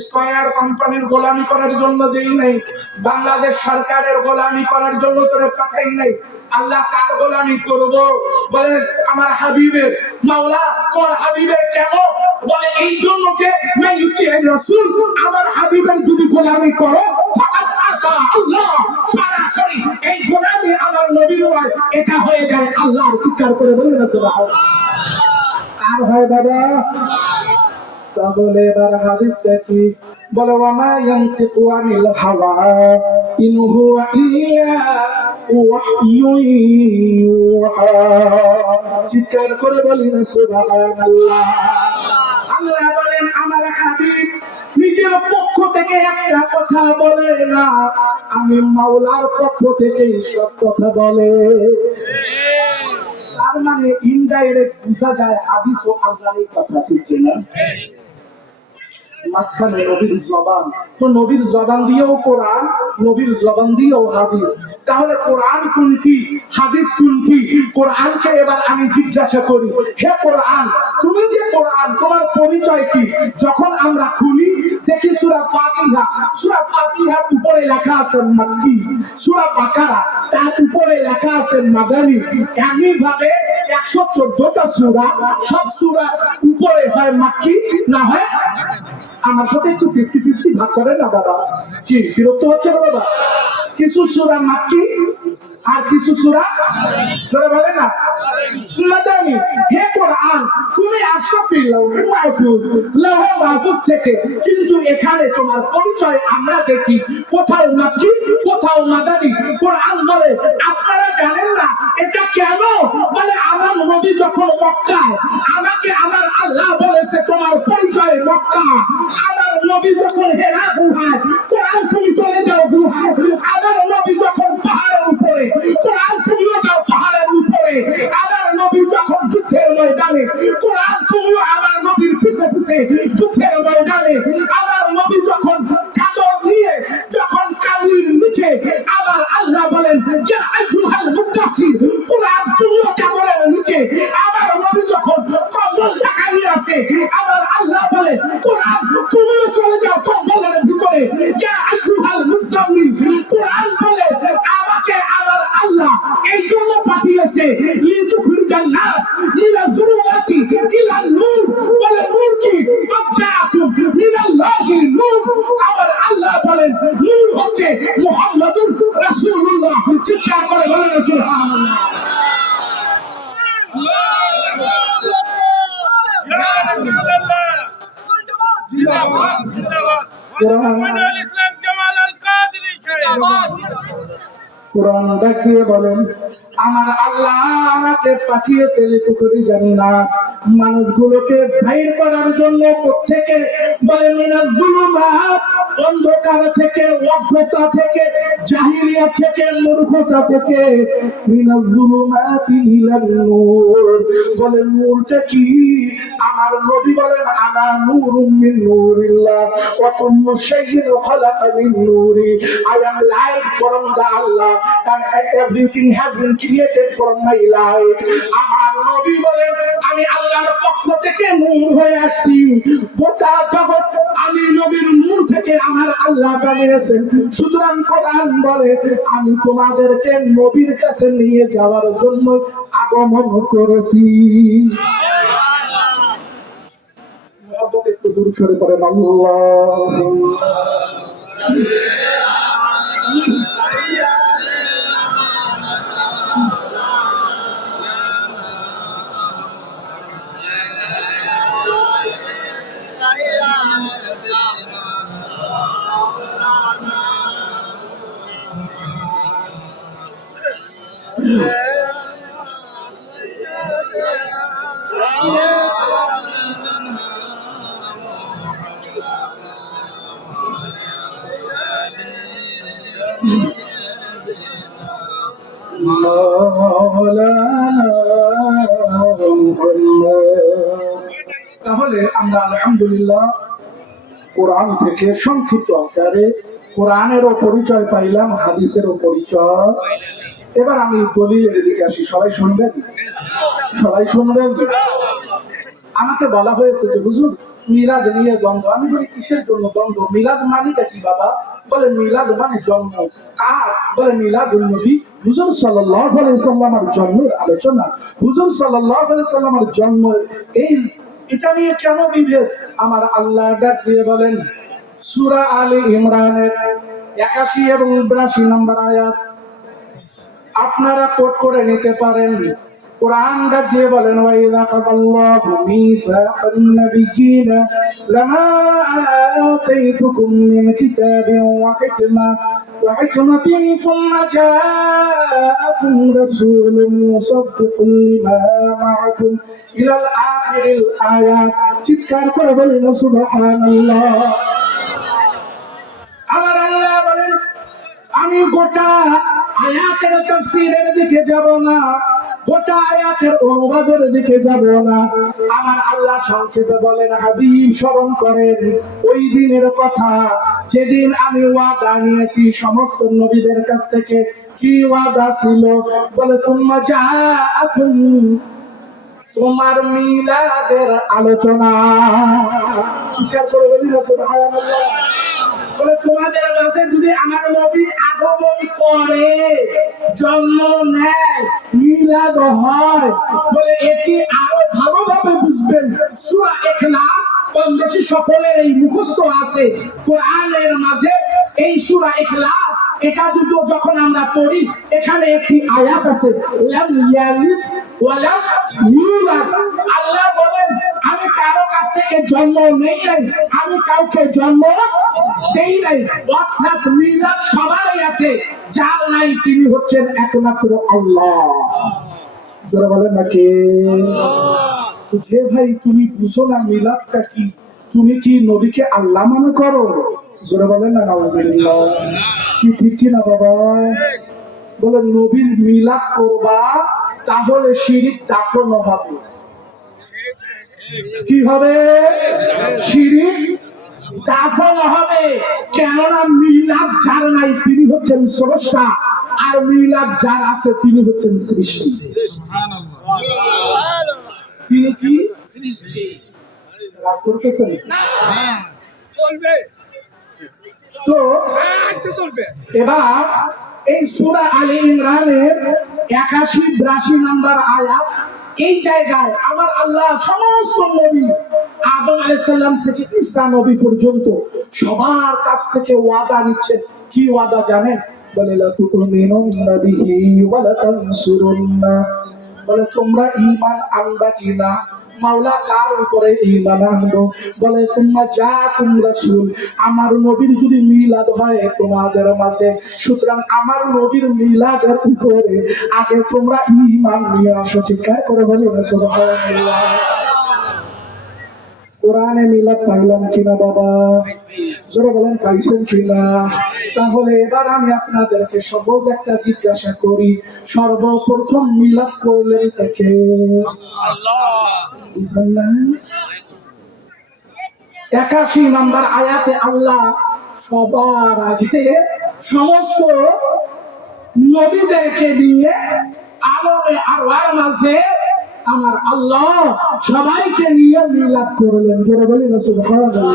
স্কয়ার কোম্পানির গোলামি করার জন্য দেই নাই, বাংলাদেশ সরকারের গোলামি করার জন্য তোরে পাঠাই নাই। আল্লাহ কার গোলামি করব? বলে আমার হাবিবের। মাওলা তোমার হাবিবের কেন? বলে এই জন্য যে মাইয়ুতি রাসূল, আমার হাবিবের যদি গোলামি করো ফাকাত আতা আল্লাহ, সরাসরি এই গোলামি আমার নবীর হয়, এটা হয়ে যায় আল্লাহ। চিৎকার করে বলেন না সুবহানাল্লাহ। আর হয় বাবা তাহলে এবার হাদিসটা কি বলে? ওয়ামা ইয়ানতিকু আনিল হাওয়া ইন হুয়া ইল্লা ওয়াহয়ুন ইউহা। চিৎকার করে বলেন সুবহানাল্লাহ। আল্লাহ বলেন আমার হাবিব নিজের পক্ষ থেকে একটা কথা বলে না, আমি মাওলার পক্ষ থেকে সব কথা বলে। তার মানে ইনডাইরেক্ট বুঝা যায় হাদিস ও আল্লাহর কথা, ঠিক না? মাঝখানে নবীর জবান, তো নবীর জবান দিয়েও কোরআন, নবীর জবান দিয়েও হাদিস। তাহলে কোরআন কোনটি, হাদিস কোনটি? কোরআনকে এবার আমি জিজ্ঞাসা করি, হে কোরআন, তুমি যে কোরআন, তোমার পরিচয় কি? যখন আমরা খুলি দেখি সূরা ফাতিহা, সূরা ফাতিহার উপরে লেখা আছে মাক্কি, সূরা বাকারা তার উপরে লেখা আছে মাদানী। এমনি ভাবে 114টা সূরা, সব সূরা উপরে হয় মাক্কি না হয়। আমার সাথে একটু 50-50 ভাগ করে না বাবা, কি বিরক্ত হচ্ছে না বাবা? কিছু সূরা মাক্কি আর কিছু সূরা সূরা বলে না মাদানী। হে কোরআন, তুমি আশরাফিল লাওহে মাহফুজ, লাওহে মাহফুজ থেকে, কিন্তু এখানে তোমার পরিচয় আমরা দেখি কোথাও মাক্কি কোথাও মাদানী। কোরআন বলে আপনারা জানেন না এটা কেন? বলে আমার নবী যখন মক্কায়, আমাকে আমার আল্লাহ বলেছে তোমার পরিচয় মক্কা। আমার নবী যখন হেরা গুহায়, কোরআন তুমি চলে যাও গুহায়। আমার নবী যখন পাহাড়ের উপরে, কোরআন তুমিও যাও পাহাড়ের উপরে। আমার নবী যখন যুদ্ধের ময়দানে, কোরআন তুমিও আমার নবীর পিছে পিছে যুদ্ধের ময়দানে। আমার নবী যখন চাদর নিয়ে যখন কালির নিচে, আমার আল্লাহ বলেন ইয়া আইয়ুহাল মুদাসসির, কোরআন তুমিও চাদরের নিচে। আমার নবী যখন কম্বল ঢাকা নিয়ে আসে, আমার আল্লাহ বলে কোরআন তুমিও চলে যাও কম্বলের ভিতরে। ইয়া আইয়ুহাল মুজাম্মিল, কোরআন বলে আমাকে আমার আল্লাহ এই জন্য পাঠিয়েছে লিতুখরিজান নাস মিনাজ যুলুমাতি ইলান নূর। বলে নূর কি? কদ জাআকুম মিনাল্লাহি নূর। আমার আল্লাহ বলেন নূর হচ্ছে মুহাম্মাদুর রাসূলুল্লাহ। চিৎকার করে বলেন সুবহানাল্লাহ। কোরআন দেখিয়ে বলেন আমার আল্লাহ আমাকে পাঠিয়েছে লিতুখরিজান নাস, মানুষগুলোকে বাইর করার জন্য। কোত্থেকে? বলে মিনাজ যুলুমাত, অন্ধকার থেকে, অজ্ঞতা থেকে, জাহিলিয়া থেকে, মূর্খতা থেকে। মিনাজ যুলুমাতি ইলান নূর, বলে নূরটা কি? আমার নবী বলেন আনা নূরুম মিন নূরিল্লাহ ওয়া কুল্লু শাইইন খালাকা মিন নূরি। I am light from the Allah and everything has been created from my light. আমার নবী বলেন আমি আল্লাহর পক্ষ থেকে নূর হয়ে আসি। গোটা জগৎ আমি নবীর নূর থেকে আমার আল্লাহ বানিয়েছেন। সুতরাং কোরআন বলে আমি তোমাদেরকে নবীর কাছে নিয়ে যাওয়ার জন্য আগমন করেছি। একটু দূর সরে পড়েন আল্লাহ। তাহলে আমরা আলহামদুলিল্লাহ কোরআন থেকে সংক্ষিপ্ত আকারে কোরআনেরও পরিচয় পাইলাম, হাদিসেরও পরিচয়। এবার আমি দলিলের দিকে আসি। সবাই শুনবেন? সবাই শুনবেন? আমাকে বলা হয়েছে যে হুজুর মিলাদ নিয়ে দ্বন্দ্ব। আমি বলি কিসের জন্য দ্বন্দ্ব? মিলাদ মানেটা কি বাবা? বলে মিলাদ মানে জন্ম। কার? বলে মিলাদুন নবী, হুজুর সাল্লাল্লাহু আলাইহি সাল্লামের জন্মের আলোচনা। হুজুর সাল্লাল্লাহু আলাইহি সাল্লামের জন্ম, এই এটা নিয়ে কেন বিভেদ? আমার আল্লাহ ডাক দিয়ে বলেন সূরা আলে ইমরানের 81 এবং 82 নম্বর আয়াত, আপনারা কোট করে নিতে পারেন। কোরআন ডাক দিয়ে বলেন ওয়াইযা কাযাল্লাহু মিসাকান নাবিয়্যিনা লামা আতাইতুকুম মিন কিতাবিন ওয়া হিকমাতিন সুম্মা জাআকুম রাসূলুন মুসাদ্দিকুন লিমা মা'আকুম ইলাল আখিরিল আয়াত। চিৎকার করে বলেন সুবহানাল্লাহ। আমার আল্লাহ বলেন আমি গোটা আয়াতের তাফসীরের দিকে যাব না, গোটা আয়াতের অনুবাদের দিকে যাব না। আমার আল্লাহ সংক্ষেপে বলেন হাবিব স্মরণ করেন ওই দিনের কথা যেদিন আমি ওয়াদা নিয়েছি সমস্ত নবীদের কাছ থেকে। কি ওয়াদা ছিল? বলে সুম্মা জাআকুম, তোমার মিলাদের আলোচনা। চিৎকার করে বলি না সুবহানাল্লাহ। বলে তোমাদের কাছে যদি আমার নবী আগমন করে, জন্ম নেয়, মিলাদ হয়, বলে এটি আরো ভালোভাবে বুঝবেন। সূরা ইখলাস কম বেশি সকলের এই মুখস্থ আছে কোরআনের মাঝে। এই সূরা ইখলাস এটা যদি যখন আমরা পড়ি, এখানে একটি আয়াত আছে লাম ইয়ালিদ ওয়া লাম ইউলাদ। আল্লাহ বলেন আমি কারো কাছ থেকে জন্ম নেই নাই, আমি কাউকে জন্ম দেই নাই। অর্থাৎ মিলাদ সবারই আছে, যার নাই তিনি হচ্ছেন একমাত্র আল্লাহ। যারা বলেন নাকি যে ভাই তুমি বুঝো না মিলাদটা কি, তুমি কি নবীকে আল্লাহ মনে করো? যারা বলেন না নাউজুবিল্লাহ। কি ঠিক কি না বাবা? বলে নবীর মিলাদ করবা তাহলে শিরিক দাফন হবে। কি হবে? শিরিক দাফন হবে। কেননা মিলাদ যার নাই তিনি হচ্ছেন স্রষ্টা, আর মিলাদ যার আছে তিনি হচ্ছেন সৃষ্টি। তিনি কি সৃষ্টি? রাগ করতেছেন? তো এবার এই সূরা আলে ইমরানের 81-82 নম্বর আয়াত, এই জায়গায় আমার আল্লাহ সমস্ত নবী আদম আলাইহিস সালাম থেকে ঈসা নবী পর্যন্ত সবার কাছ থেকে ওয়াদা নিচ্ছেন। কি ওয়াদা জানেন? বলে লা তুমিনুন্না বিহি ওয়া লা তানসুরুন্না, বলে তোমরা ঈমান আনবা কিনা? মাওলা কার উপরে ঈমান আনবো? বলে সুম্মা জাআকুম রাসূল, আমার নবীর যদি মিলাদ হয় তোমাদের মাঝে, সুতরাং আমার নবীর মিলাদের উপরে আগে তোমরা ঈমান নিয়ে আসো। চিৎকার করে বলি সুবহানাল্লাহ। কোরআনে মিলাদ পাইলাম কিনা বাবা? জোরে বলেন পাইছেন কিনা? তাহলে এবার আমি আপনাদেরকে সহজ একটা জিজ্ঞাসা করি, সর্বপ্রথম মিলাদ করলেন কে? আল্লাহ। 81 নম্বর আয়াতে আল্লাহ সবার আগে সমস্ত নবীদেরকে নিয়ে আলমে আরওয়ার মাঝে আমার আল্লাহ সবাইকে নিয়ে মিলাদ করলেন। জোরে বলি না সুবহানাল্লাহ।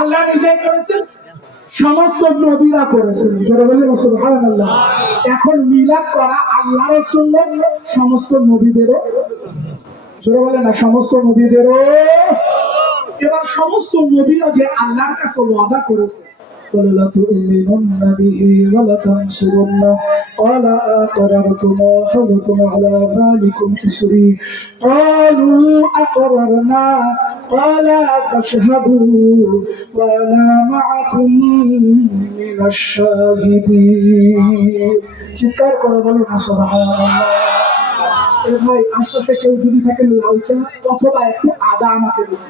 আল্লাহ নিজে করেছেন, সমস্ত নবীরা করেছেন। জোরে বলি না সুবহানাল্লাহ। এখন মিলাদ করা আল্লাহর সুন্নাত, সমস্ত নবীদেরও। জোরে বলে না সমস্ত নবীদেরও। এবার সমস্ত নবীরা যে আল্লাহর কাছে ওয়াদা করেছে, قل لتؤمنن به ولتنصرنه قال أقررتم وأخذتم على ذلكم إصري قالوا أقررنا قال فاشهدوا وأنا معكم من الشاهدين। চিৎকার করে বলুন সুবহানাল্লাহ। এ ভাই আশপাশে কেউ যদি থাকে লাল চা অথবা একটু আদা আমাকে দিন।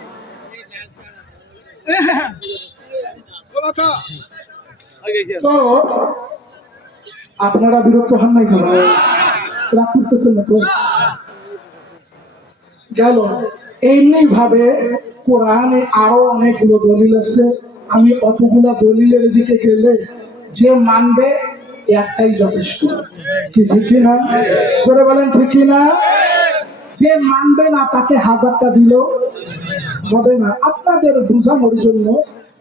তো আপনারা বিরক্ত হন নাই কেন? রাগ করতেছেন না তো? গেল এমনি ভাবে কোরআনে আরো অনেকগুলো দলিল আছে। আমি অতগুলা দলিলের দিকে গেলে যে মানবে একটাই যথেষ্ট। কি ঠিক না? সরে বলেন ঠিক না? যে মানবে না তাকে হাজারটা দিল হবে না। আপনাদের বোঝানোর জন্য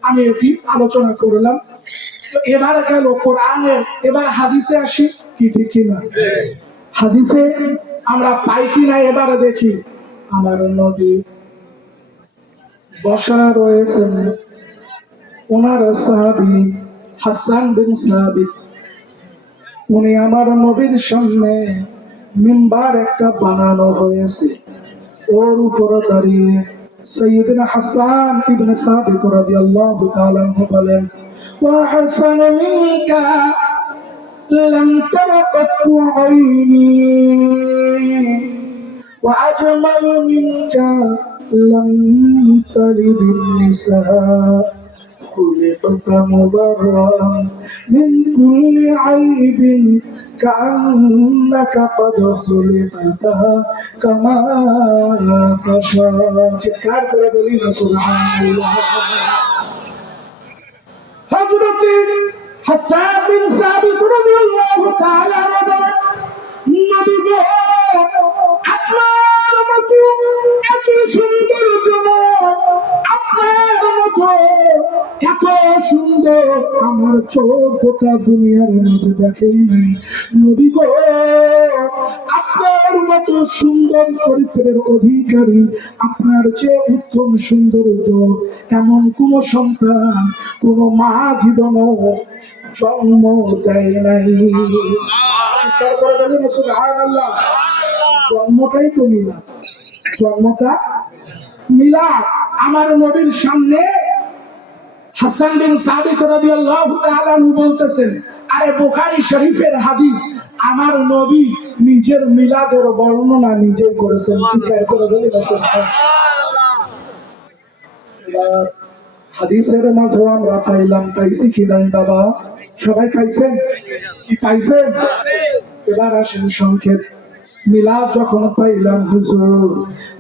আমি এটি আলোচনা করলাম। তো এবার গেল কোরআনের, এবার হাদিসে আসি। কি ঠিক না? হাদিসে আমরা পাই কিনা এবারে দেখি। আমার নবী বসা রয়েছেন, ওনার সাহাবী হাসান বিন সাবিত, উনি আমার নবীর সামনে মিম্বার একটা বানানো হয়েছে, ওর উপর দাঁড়িয়ে সৈয়দনা হাসান ইবনে সাবিত রাদিয়াল্লাহু তাআলা বলেন, ওয়া হাসান মিনকা লাম তারা কাতু আইনি ওয়া আজমালু মিনকা লাম তালিদ النساء خلقت مبرأ من كل عيب كأنك قد خلقت كما تشاء. চিৎকার করে বলি না সুবহানাল্লাহ। হযরত হাসান বিন সাবিত রাদিয়াল্লাহু তাআলা আনহু নবী গো, আপনার মতো এত সুন্দর জবান, আপনার মতো এত সুন্দর আমার চোখ গোটা দুনিয়ার মাঝে দেখেন নাই। নবী গো, আপনার মতো সুন্দর চরিত্রের অধিকারী, আপনার যে উত্তম সৌন্দর্য এমন কোন সন্তান কোন মা জীবন জন্ম দেয় নাই। সুবহানাল্লাহ। জন্মটাই তো মিলাদ, জন্মটা মিলাদ। আমার নবীর সামনে হাসান বিন সাবিত রাদিয়াল্লাহু তাআলা বলতেছেন, আরে বুখারী শরীফের হাদিস, আমার নবী নিজের মিলাদের বর্ণনা নিজে করেছেন। চিৎকার করে বলি না সুবহানাল্লাহ। হাদিসের মাঝে আমরা পাইলাম, পাইছি কি নাই বাবা? সবাই পাইছেন? কি পাইছেন? এবার আসেন সংক্ষেপ। মিলাদ যখন পাইলাম হুজুর,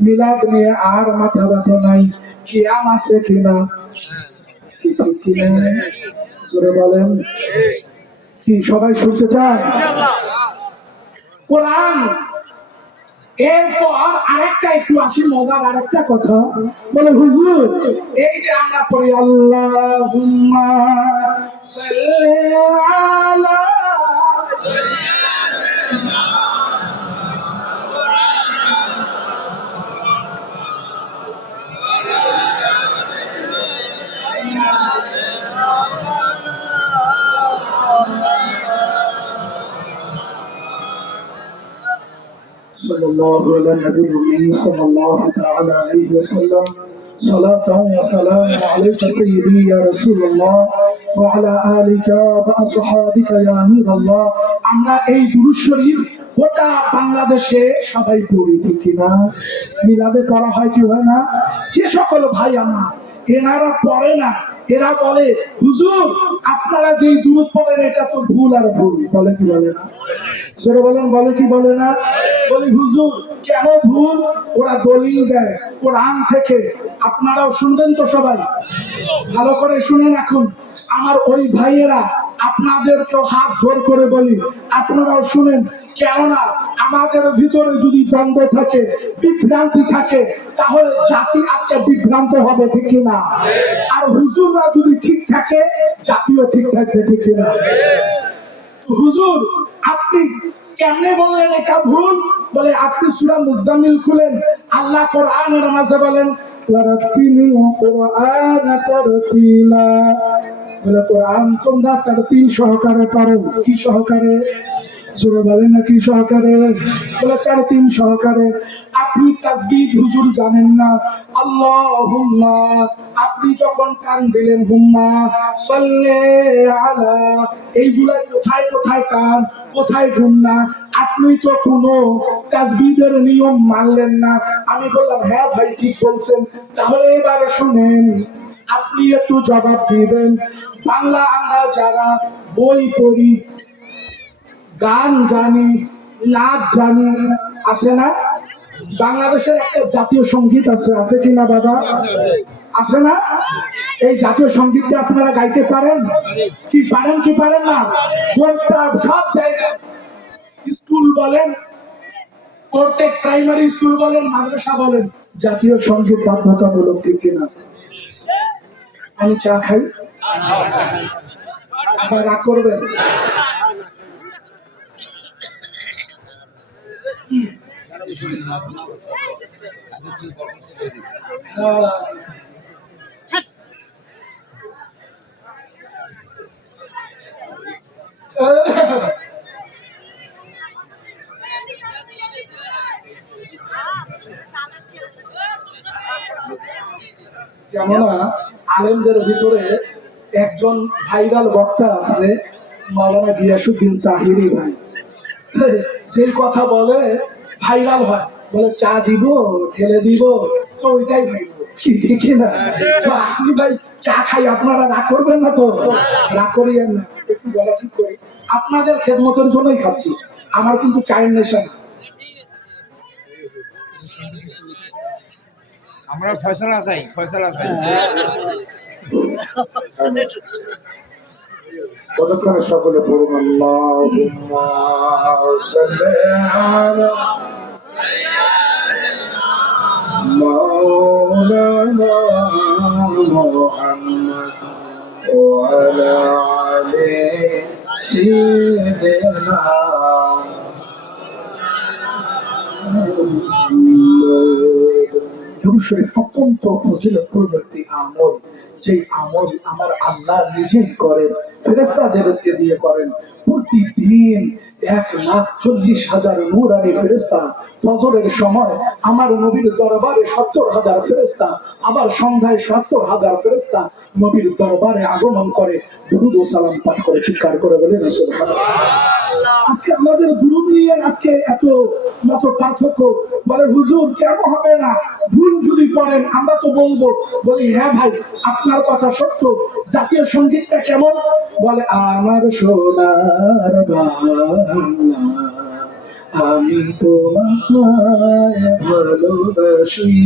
মিলাদ নিয়ে আর মাথা ব্যথা নাই। কিয়াম আছে কিনা? বলেন কি সবাই শুনতে চান? কোরআন। এরপর আরেকটা একটু আসি মজার আরেকটা কথা, বলে হুজুর এই যে আমরা পড়ি আল্লাহুম্মা সাল্লি আলা صلى الله على النبي صلى الله تعالى عليه وسلم صلاة وسلام عليك سيدي يا رسول الله وعلى آلك وأصحابك يا نور الله. আমরা এই দুরূদ শরীফ গোটা বাংলাদেশে সবাই পড়ি, ঠিক না? মিলাদে পড়া হয় কি হয় না? যে সকল ভাই আমার এনারা পড়ে না, এরা বলে হুজুর আপনারা যে দুরূদ পড়েন এটা তো ভুল আর ভুল। বলে কি বলে না? সেটা বলেন, বলে কি বলে না? বলি হুজুর কেন ভুল? ওরা দলিল দেয় কোরআন থেকে। আপনারাও শুনবেন তো সবাই? ভালো করে শুনেন। এখন আমার ওই ভাইয়েরা আপনাদেরকেও হাত জোর করে বলি, আপনারাও শুনেন। কেননা আমাদের ভিতরে যদি দ্বন্দ্ব থাকে, বিভ্রান্তি থাকে, তাহলে জাতি আজকে বিভ্রান্ত হবে, ঠিক না? আর হুজুররা যদি ঠিক থাকে, জাতিও ঠিক থাকবে, ঠিক না? হুজুর আপনি কেমনে বললেন এটা ভুল? বলে আপনি সূরা মুজাম্মিল খুলেন, আল্লাহ কোরআনের মাঝে বলেন ওয়ারাতিলিল কুরআনা তারতিলা। বলে কোরআন তোমরা তারতিল সহকারে পড়ো। কি সহকারে? জোরে বলেন না কি সহকারে? বলে তারতিল সহকারে। আপনি তাসবিহ হুজুর জানেন না? আল্লাহুম্মা আপনি যখন কান দিলেন হুম্মা সাল্লি আলা, এইগুলা কোথায় কোথায় কান, কোথায় গুন্না? আপনি তো কোনো তাসবিহের নিয়ম মানলেন না। আমি বললাম হ্যাঁ ভাই ঠিক বলছেন। তাহলে এবার শুনেন, আপনি একটু জবাব দিবেন। বাংলা আমরা যারা বই পড়ি, গান জানি, নাচ জানি, আছে না? বাংলাদেশের একটা জাতীয় সঙ্গীত আছে, আছে কিনা দাদা? আছে না? এই জাতীয় সঙ্গীতকে আপনারা গাইতে পারেন কি? পারেন কি পারেন না? সব জায়গায় স্কুল বলেন, প্রত্যেক প্রাইমারি স্কুল বলেন, মাদ্রাসা বলেন, জাতীয় সঙ্গীত বাধ্যতামূলক, ঠিক কিনা? আমি চা খাই, রাগ করবেন? কেননা আলেমদের ভিতরে একজন ভাইরাল বক্তা আছে, মাওলানা গিয়াসউদ্দিন তাহিরি ভাই। যে কথা বলে ভাইরাল হয়, বলে চা দিব, ঢেলে দিব, তো ওইটাই ভাই কি, ঠিক না? তো আপনি ভাই চা খাই, আপনারা রাগ করবেন না তো? রাগ করিয়েন না, একটু বলা ঠিক করি, আপনাদের খেদমতের জন্যই খাচ্ছি, আমার কিন্তু চায়ের নেশা না। আমরা ফয়সালা চাই, ফয়সালা চাই। কতক্ষণে সকলে পড়ুন আল্লাহুম্মা সাল্লি আলা মাওলানা মুহাম্মদ ওয়া আলা আলি সাইয়্যিদিনা অত্যন্ত ফজিলতপূর্ণ একটি আমল, যে আমল আমার আল্লাহ নিজেই করেন, ফেরেশতাদেরকে দিয়ে করেন। প্রতিদিন 1,40,000 নূরানী ফেরেশতা ফজরের সময় আমার নবীর দরবারে 70,000 ফেরেশতা, আবার সন্ধ্যায় 70,000 ফেরেশতা নবীর দরবারে আগমন করে, দুরূদ ও সালাম পাঠ করে, চিৎকার করে বলেন সুবহানাল্লাহ। আজকে আমাদের দুরূদ নিয়ে আজকে এত মত পার্থক্য। বলে হুজুর কেন হবে না, ভুল যদি পড়েন আমরা তো বলবো। বলি হ্যাঁ ভাই, আপনার কথা সত্য। জাতীয় সঙ্গীতটা কেমন? বলে আমার সোনার বাংলা, আমি তোমায় ভালোবাসি।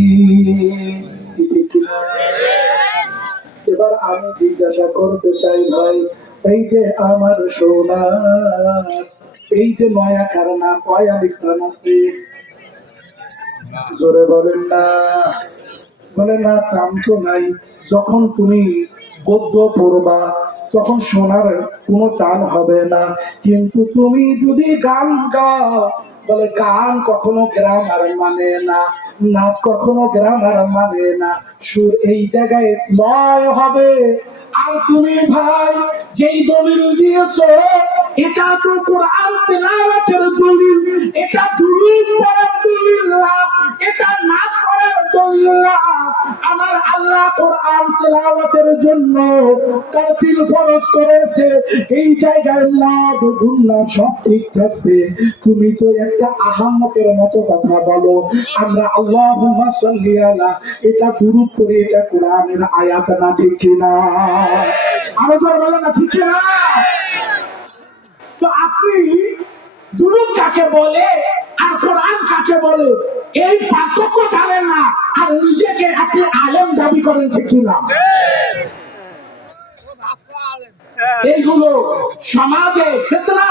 এবার আমি জিজ্ঞাসা করতে চাই ভাই, এই যে আমার সোনার, এই যে নয়া কারণা কয়া বিক্রম আছে, জোরে বলেন না? বলে না, কাম তো নাই। যখন তুমি গদ্য পড়বা তখন শোনার কোনো টান হবে না, কিন্তু তুমি যদি গান গাও, বলে গান কখনো গ্রামার মানে না, নাচ কখনো গ্রামার মানে না, সুর এই জায়গায় লয় হবে। আর তুমি ভাই যেই দলিল দিয়েছো, এটা তো কোরআন তেলাওয়াতের দলিল, এটা দুরূদ পড়ার দলিল না, এটা নাচ পড়ার দলিল না। আমার আল্লাহ কোরআন তেলাওয়াতের জন্য তারতিল ফরজ করেছে, এই জায়গায় লাভ গুন্না সব ঠিক থাকবে। তুমি তো একটা আহাম্মকের মতো কথা বলো, আমরা আল্লাহুম্মা সাল্লি আলা, এটা দুরূদ পড়ি, এটা কোরআনের আয়াত না, ঠিক কিনা? আরো জোরে বলো না, ঠিক কিনা? তো আপনি দুরূদ কাকে বলে আর কোরআন কাকে বলে এই পার্থক্য জানেন না, আর নিজেকে আপনি আলেম দাবি করেন, ঠিক কিনা? এইগুলো সমাজে ফিতনা।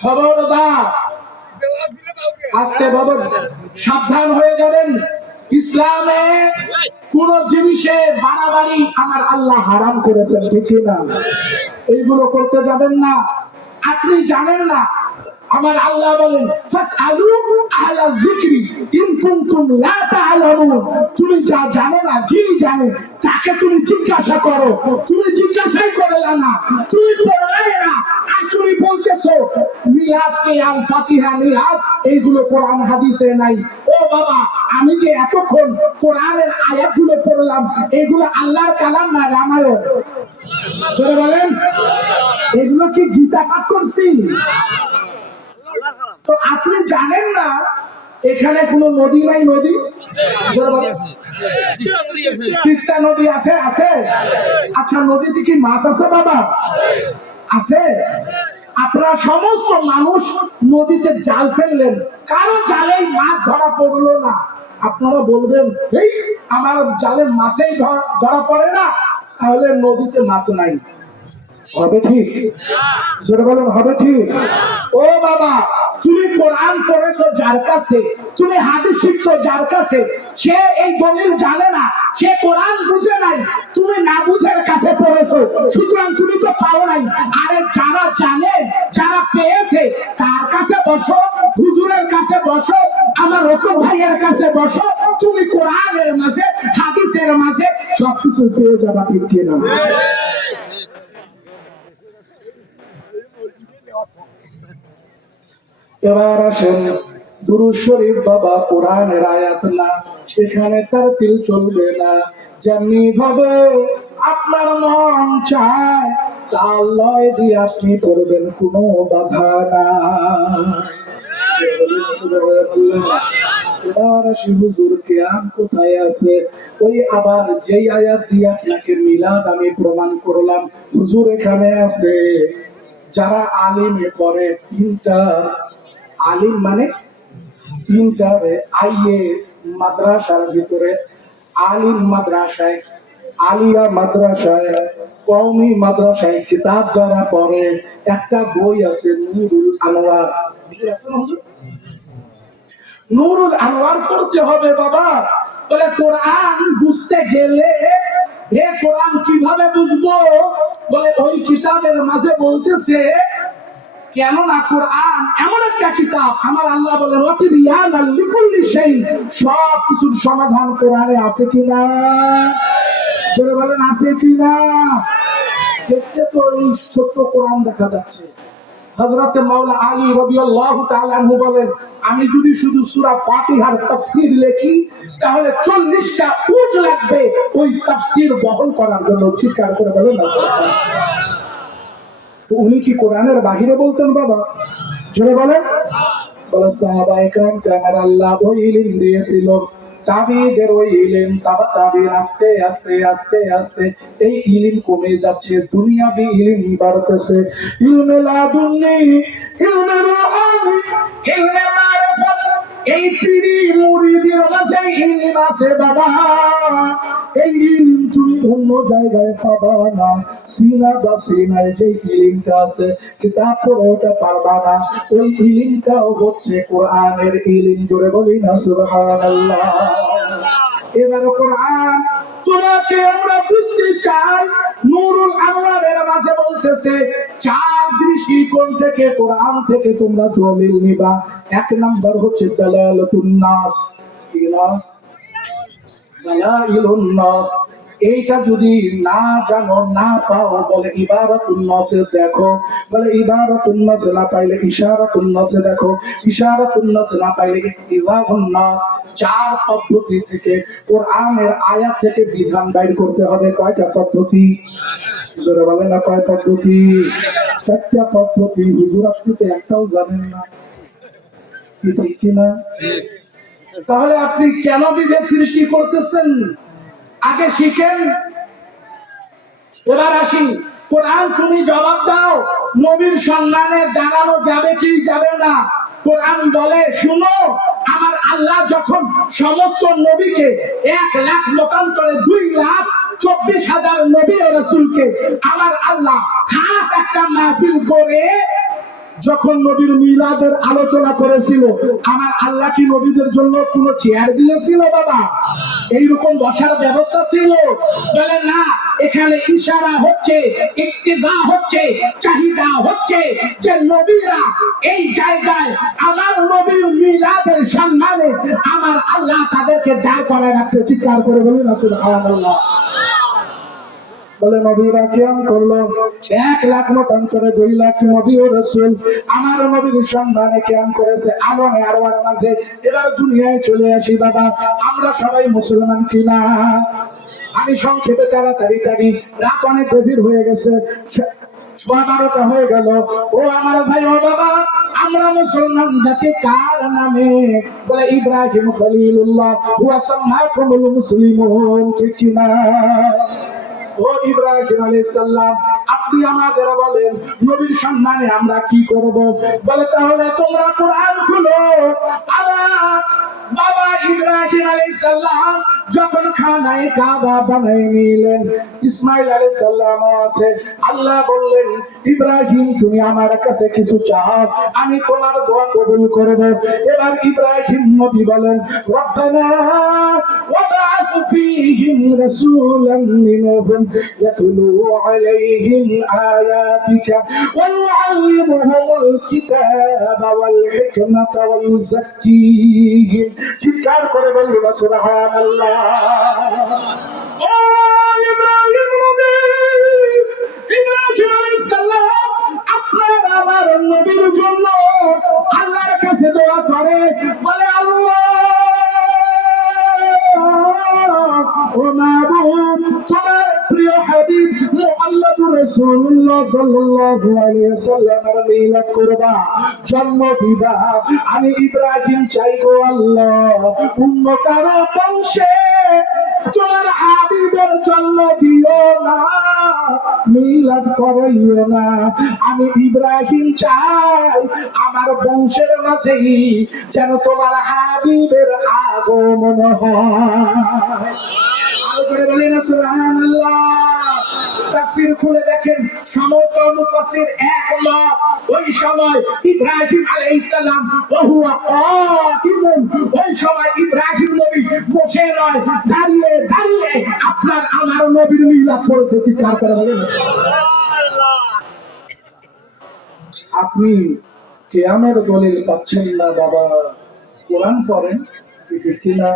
খবরদার, আজকে বাবা সাবধান হয়ে যাবেন। ইসলামে কোন জিনিসে বাড়াবাড়ি আমার আল্লাহ হারাম করেছেন, ঠিক কিনা? এইগুলো করতে যাবেন না। আপনি জানেন না, আমার আল্লাহ বলেন ফাসআলু আহলা যিকরি ইন কুনতুম লা তা'লামুন, তুমি যা জানো না, যিনি জানেন তাকে তুমি জিজ্ঞাসা করো। তুমি জিজ্ঞাসাই করলে না, তুমি পড়লে না, আর তুমি বলতেছো মিলাদ কিয়াম ফাতিহা নিয়াজ, এইগুলো কোরআন হাদিসে নাই। ও বাবা, আমি যে এতক্ষণ কোরআনের আয়াতগুলো পড়লাম, এগুলো আল্লাহর কালাম না রামায়ণ? বলেন, এগুলো কি গীতা পাঠ করছি? তো আপনি জানেন না এখানে কোনো নদী নাই? নদী তিস্তা নদী আছে? আছে। আচ্ছা, নদীতে কি মাছ আছে বাবা? আছে। আপনারা সমস্ত মানুষ নদীতে জাল ফেললেন, কারো জালেই মাছ ধরা পড়লো না। আপনারা বলবেন এই আমার জালে মাছেই ধরা পড়ে না, তাহলে নদীতে মাছ নাই। হবে ঠিক? জোরে বলুন, হবে ঠিক? ও বাবা, তুমি কোরআন পড়েছো যার কাছে, তুমি হাদিস শিখছো যার কাছে, সে এই দলিল জানে না, সে কোরআন বুঝে নাই, তুমি না বুঝের কাছে পড়েছো, সুতরাং তুমি তো পাও নাই। আরে যারা জানে, যারা পেয়েছে, তার কাছে বসো, হুজুরের কাছে বসো, আমার রকম ভাইয়ের কাছে বসো, তুমি কোরআনের মাঝে, হাদিসের মাঝে সবকিছু পেয়ে যাবা। ঠিক কিনা? এবার আসেন দুরূদ শরীফ বাবা, কোরআনের আয়াত না, এখানে তারতিল চলবে না। যেমনি ভাবে আপনার মন চায় তার লয় দিয়ে আপনি করবেন, কোনো বাধা নাই। এবার আসি হুজুর কিয়াম কোথায় আছে? ওই আবার যেই আয়াত দিয়ে আপনাকে মিলাদ আমি প্রমাণ করলাম, হুজুর এখানে আছে। যারা আলিমে পড়ে, তিনটা আলিম মানে তিনটা আইয়ে মাদ্রাসার ভিতরে, আলিম মাদ্রাসায়, আলিয়া মাদ্রাসায়, কওমি মাদ্রাসায় কিতাব যারা পড়ে, একটা বই আছে নূরুল আনোয়ার। নূরুল আনোয়ার পড়তে হবে বাবা। বলে কোরআন বুঝতে গেলে, হে কোরআন কিভাবে বুঝবো? বলে ওই কিতাবের মাঝে বলতেছে, কেননা কোরআন এমন একটা কিতাব, আমার আল্লাহ বলেন ওয়াতিবিয়ানাল লিকুল্লি শাই, সব কিছুর সমাধান কোরআনে আছে কিনা? জোরে বলেন, আছে কিনা? দেখতে তো এই ছোট্ট কোরআন দেখা যাচ্ছে। হযরতে মাওলা আলী রাদিয়াল্লাহু তাআলা আনহু বলেন, আমি যদি শুধু সূরা ফাতিহার তাফসীর লিখি তাহলে 40টা উট লাগবে ওই তাফসীর বহন করার জন্য। চিৎকার করে বলেন না। উনি কি কোরআনের বাহিরে বলতেন বাবা? জোরে বলেন। বলে সাহাবায়ে কেরাম আমার আল্লাহ ওই ইলম দিয়েছিল, তাবিদের ওই ইলম, তাবিন আস্তে আস্তে আস্তে আস্তে এই ইলম কমে যাচ্ছে, দুনিয়াবি ইলম বাড়তেছে। ইলমে লাদুন্নি, ইলমে রুহানি, ইলমে মারিফাত, এই পীরি মুরিদের মাঝে ইলম আছে বাবা। এই ইলম তুমি অন্য জায়গায় পাবা না। সিনা বা সিনায় যে ইলমটা আছে, কিতাব পড়ে ওটা পারবা না। ওই ইলমটাও হচ্ছে কোরআনের ইলম। জোরে বলি না সুবহানাল্লাহ। এবার কোরআন তোমাকে আমরা বুঝতে চাই। নূরুল আনোয়ারের মাঝে বলতেছে, চার দৃষ্টিকোণ থেকে কোরআন থেকে তোমরা দলিল নিবা। এক নাম্বার হচ্ছে দালালাতুন নাস। কি নাস? দালাইলুন নাস। এইটা যদি না জানো, না পাও, বলে ইবারাতুন নাসে দেখো, বলে ইবারাতুন নাস না পাইলে ইশারাতুন নাসে দেখো, ইশারাতুন নাস না পাইলে ইলাহুন নাস। চার পদ্ধতি থেকে কোরআনের আয়াত থেকে বিধান বাইর করতে হবে। কয়টা পদ্ধতি? জোরে বলেন না, কয় পদ্ধতি? চারটা পদ্ধতি। হুজুর আপনি তো একটাও জানেন না, কি ঠিক কিনা? তাহলে আপনি কেন বিভেদ সৃষ্টি করতেছেন? আগে শিখেন। এবার আসি, কোরআন তুমি জবাব দাও, নবীর সম্মানে জানানো যাবে কি যাবে না? কোরআন বলে শুনো, আমার আল্লাহ যখন সমস্ত নবীকে 1,00,000 লোকান্তরে 2,24,000 নবী ও রাসূলকে আমার আল্লাহ খাস একটা মাহফিল করে যখন নবীর মিলাদের আলোচনা করেছিল, আমার আল্লাহ কি নবীদের জন্য কোনো চেয়ার দিয়েছিল বাবা? এইরকম বসার ব্যবস্থা ছিল? বলে না, এখানে ইশারা হচ্ছে, ইক্তিদা হচ্ছে, চাহিদা হচ্ছে যে নবীরা এই জায়গায় আমার নবীর মিলাদের সম্মানে আমার আল্লাহ তাদেরকে দাঁড় করে রাখছে। চিৎকার করে বলুন সুবহানাল্লাহ। বলে নবীরা কিয়াম করলো, 1,00,000 মতান্তরে 2,00,000 নবী ও রাসূল আমার নবীর সম্মানে কিয়াম করেছে আলমে আরওয়ার মাঝে। এবার দুনিয়ায় চলে আসি বাবা, আমরা সবাই মুসলমান কিনা? আমি সংক্ষেপে তাড়াতাড়ি রাত অনেক গভীর হয়ে গেছে, 12টা হয়ে গেল। ও আমার ভাই, ও বাবা, আমরা মুসলমান জাতি কার নামে? বলে ইব্রাহিম খলিলুল্লাহ হুয়া সাম্মাকুমুল মুসলিমুন, ঠিক কি না? ও ইব্রাহিম আলাইহিস সালাম, আপনি আমাদের বলেন নবীর সম্মানে আমরা কি করব? বলে তাহলে তোমরা কোরআন খুলো। আমার বাবা ইব্রাহিম আলাইহিস সালাম যখন খানায় কাবা বানায় নিলেন, ইসমাইল আলাইহিস সালাম আছে, আল্লাহ বললেন ইব্রাহিম তুমি আমার কাছে কিছু চাও, আমি তোমার দোয়া কবুল করব। এবার ইব্রাহিম নবী বলেন রব্বানা ওয়াবআথ ফীহিম রাসূলান মিনহুম ইয়াতলু আলাইহিম আয়াতিকা ওয়া ইউআল্লিমুহুমুল কিতাবা ওয়াল হিকমাতা ওয়া ইউযাক্কিহিম। চিৎকার করে বলুন সুবহানাল্লাহ। ও ইব্রাহিম নবী, ইব্রাহিম আলাইহিস সালাম আপনার আমার নবীর জন্য আল্লাহর কাছে দোয়া করে, বলে আল্লাহ ও মাবুদ, তোমার প্রিয় হাবিব মুহাম্মদুর রাসূলুল্লাহ সাল্লাল্লাহু আলাইহি ওয়াসাল্লামের মিলাদ করবা, জন্ম দিবা। আমি ইব্রাহিম চাইবো আল্লাহ অন্য কারো বংশে তোমার হাবিবের জন্ম দিও না, মিলাদ করাইও না। আমি ইব্রাহিম চাই আমার বংশের মাঝেই যেন তোমার হাবিবের আগমন হয়। আরো করে বলেন সুবহানাল্লাহ। তাফসীর খুলে দেখেন, সমস্ত মুফাসসির একমত ওই সময় ইব্রাহিম আলাইহিস সালাম ওহুয়া কাতিমুন, ওই সময় ইব্রাহিম নবী বসে নয়, দাঁড়িয়ে দাঁড়িয়ে আপনার আমার নবীর মিলাদ করেছে। চিৎকার করে বলেন আপনি কিয়ামের দলিল পাচ্ছেন না বাবা, কোরআন পড়েন, ঠিক কিনা?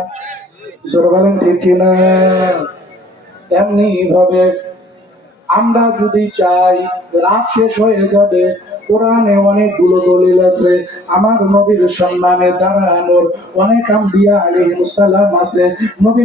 জোরে বলেন ঠিক কিনা? এমনি ভাবে আমরা যদি চাই রাত শেষ হয়ে যাবে, কোরআনে অনেকগুলো দলিল আছে আমার নবীর সম্মানে দাঁড়ানোর, অনেক আম্বিয়া আলাইহিস সালাম আছে নবীর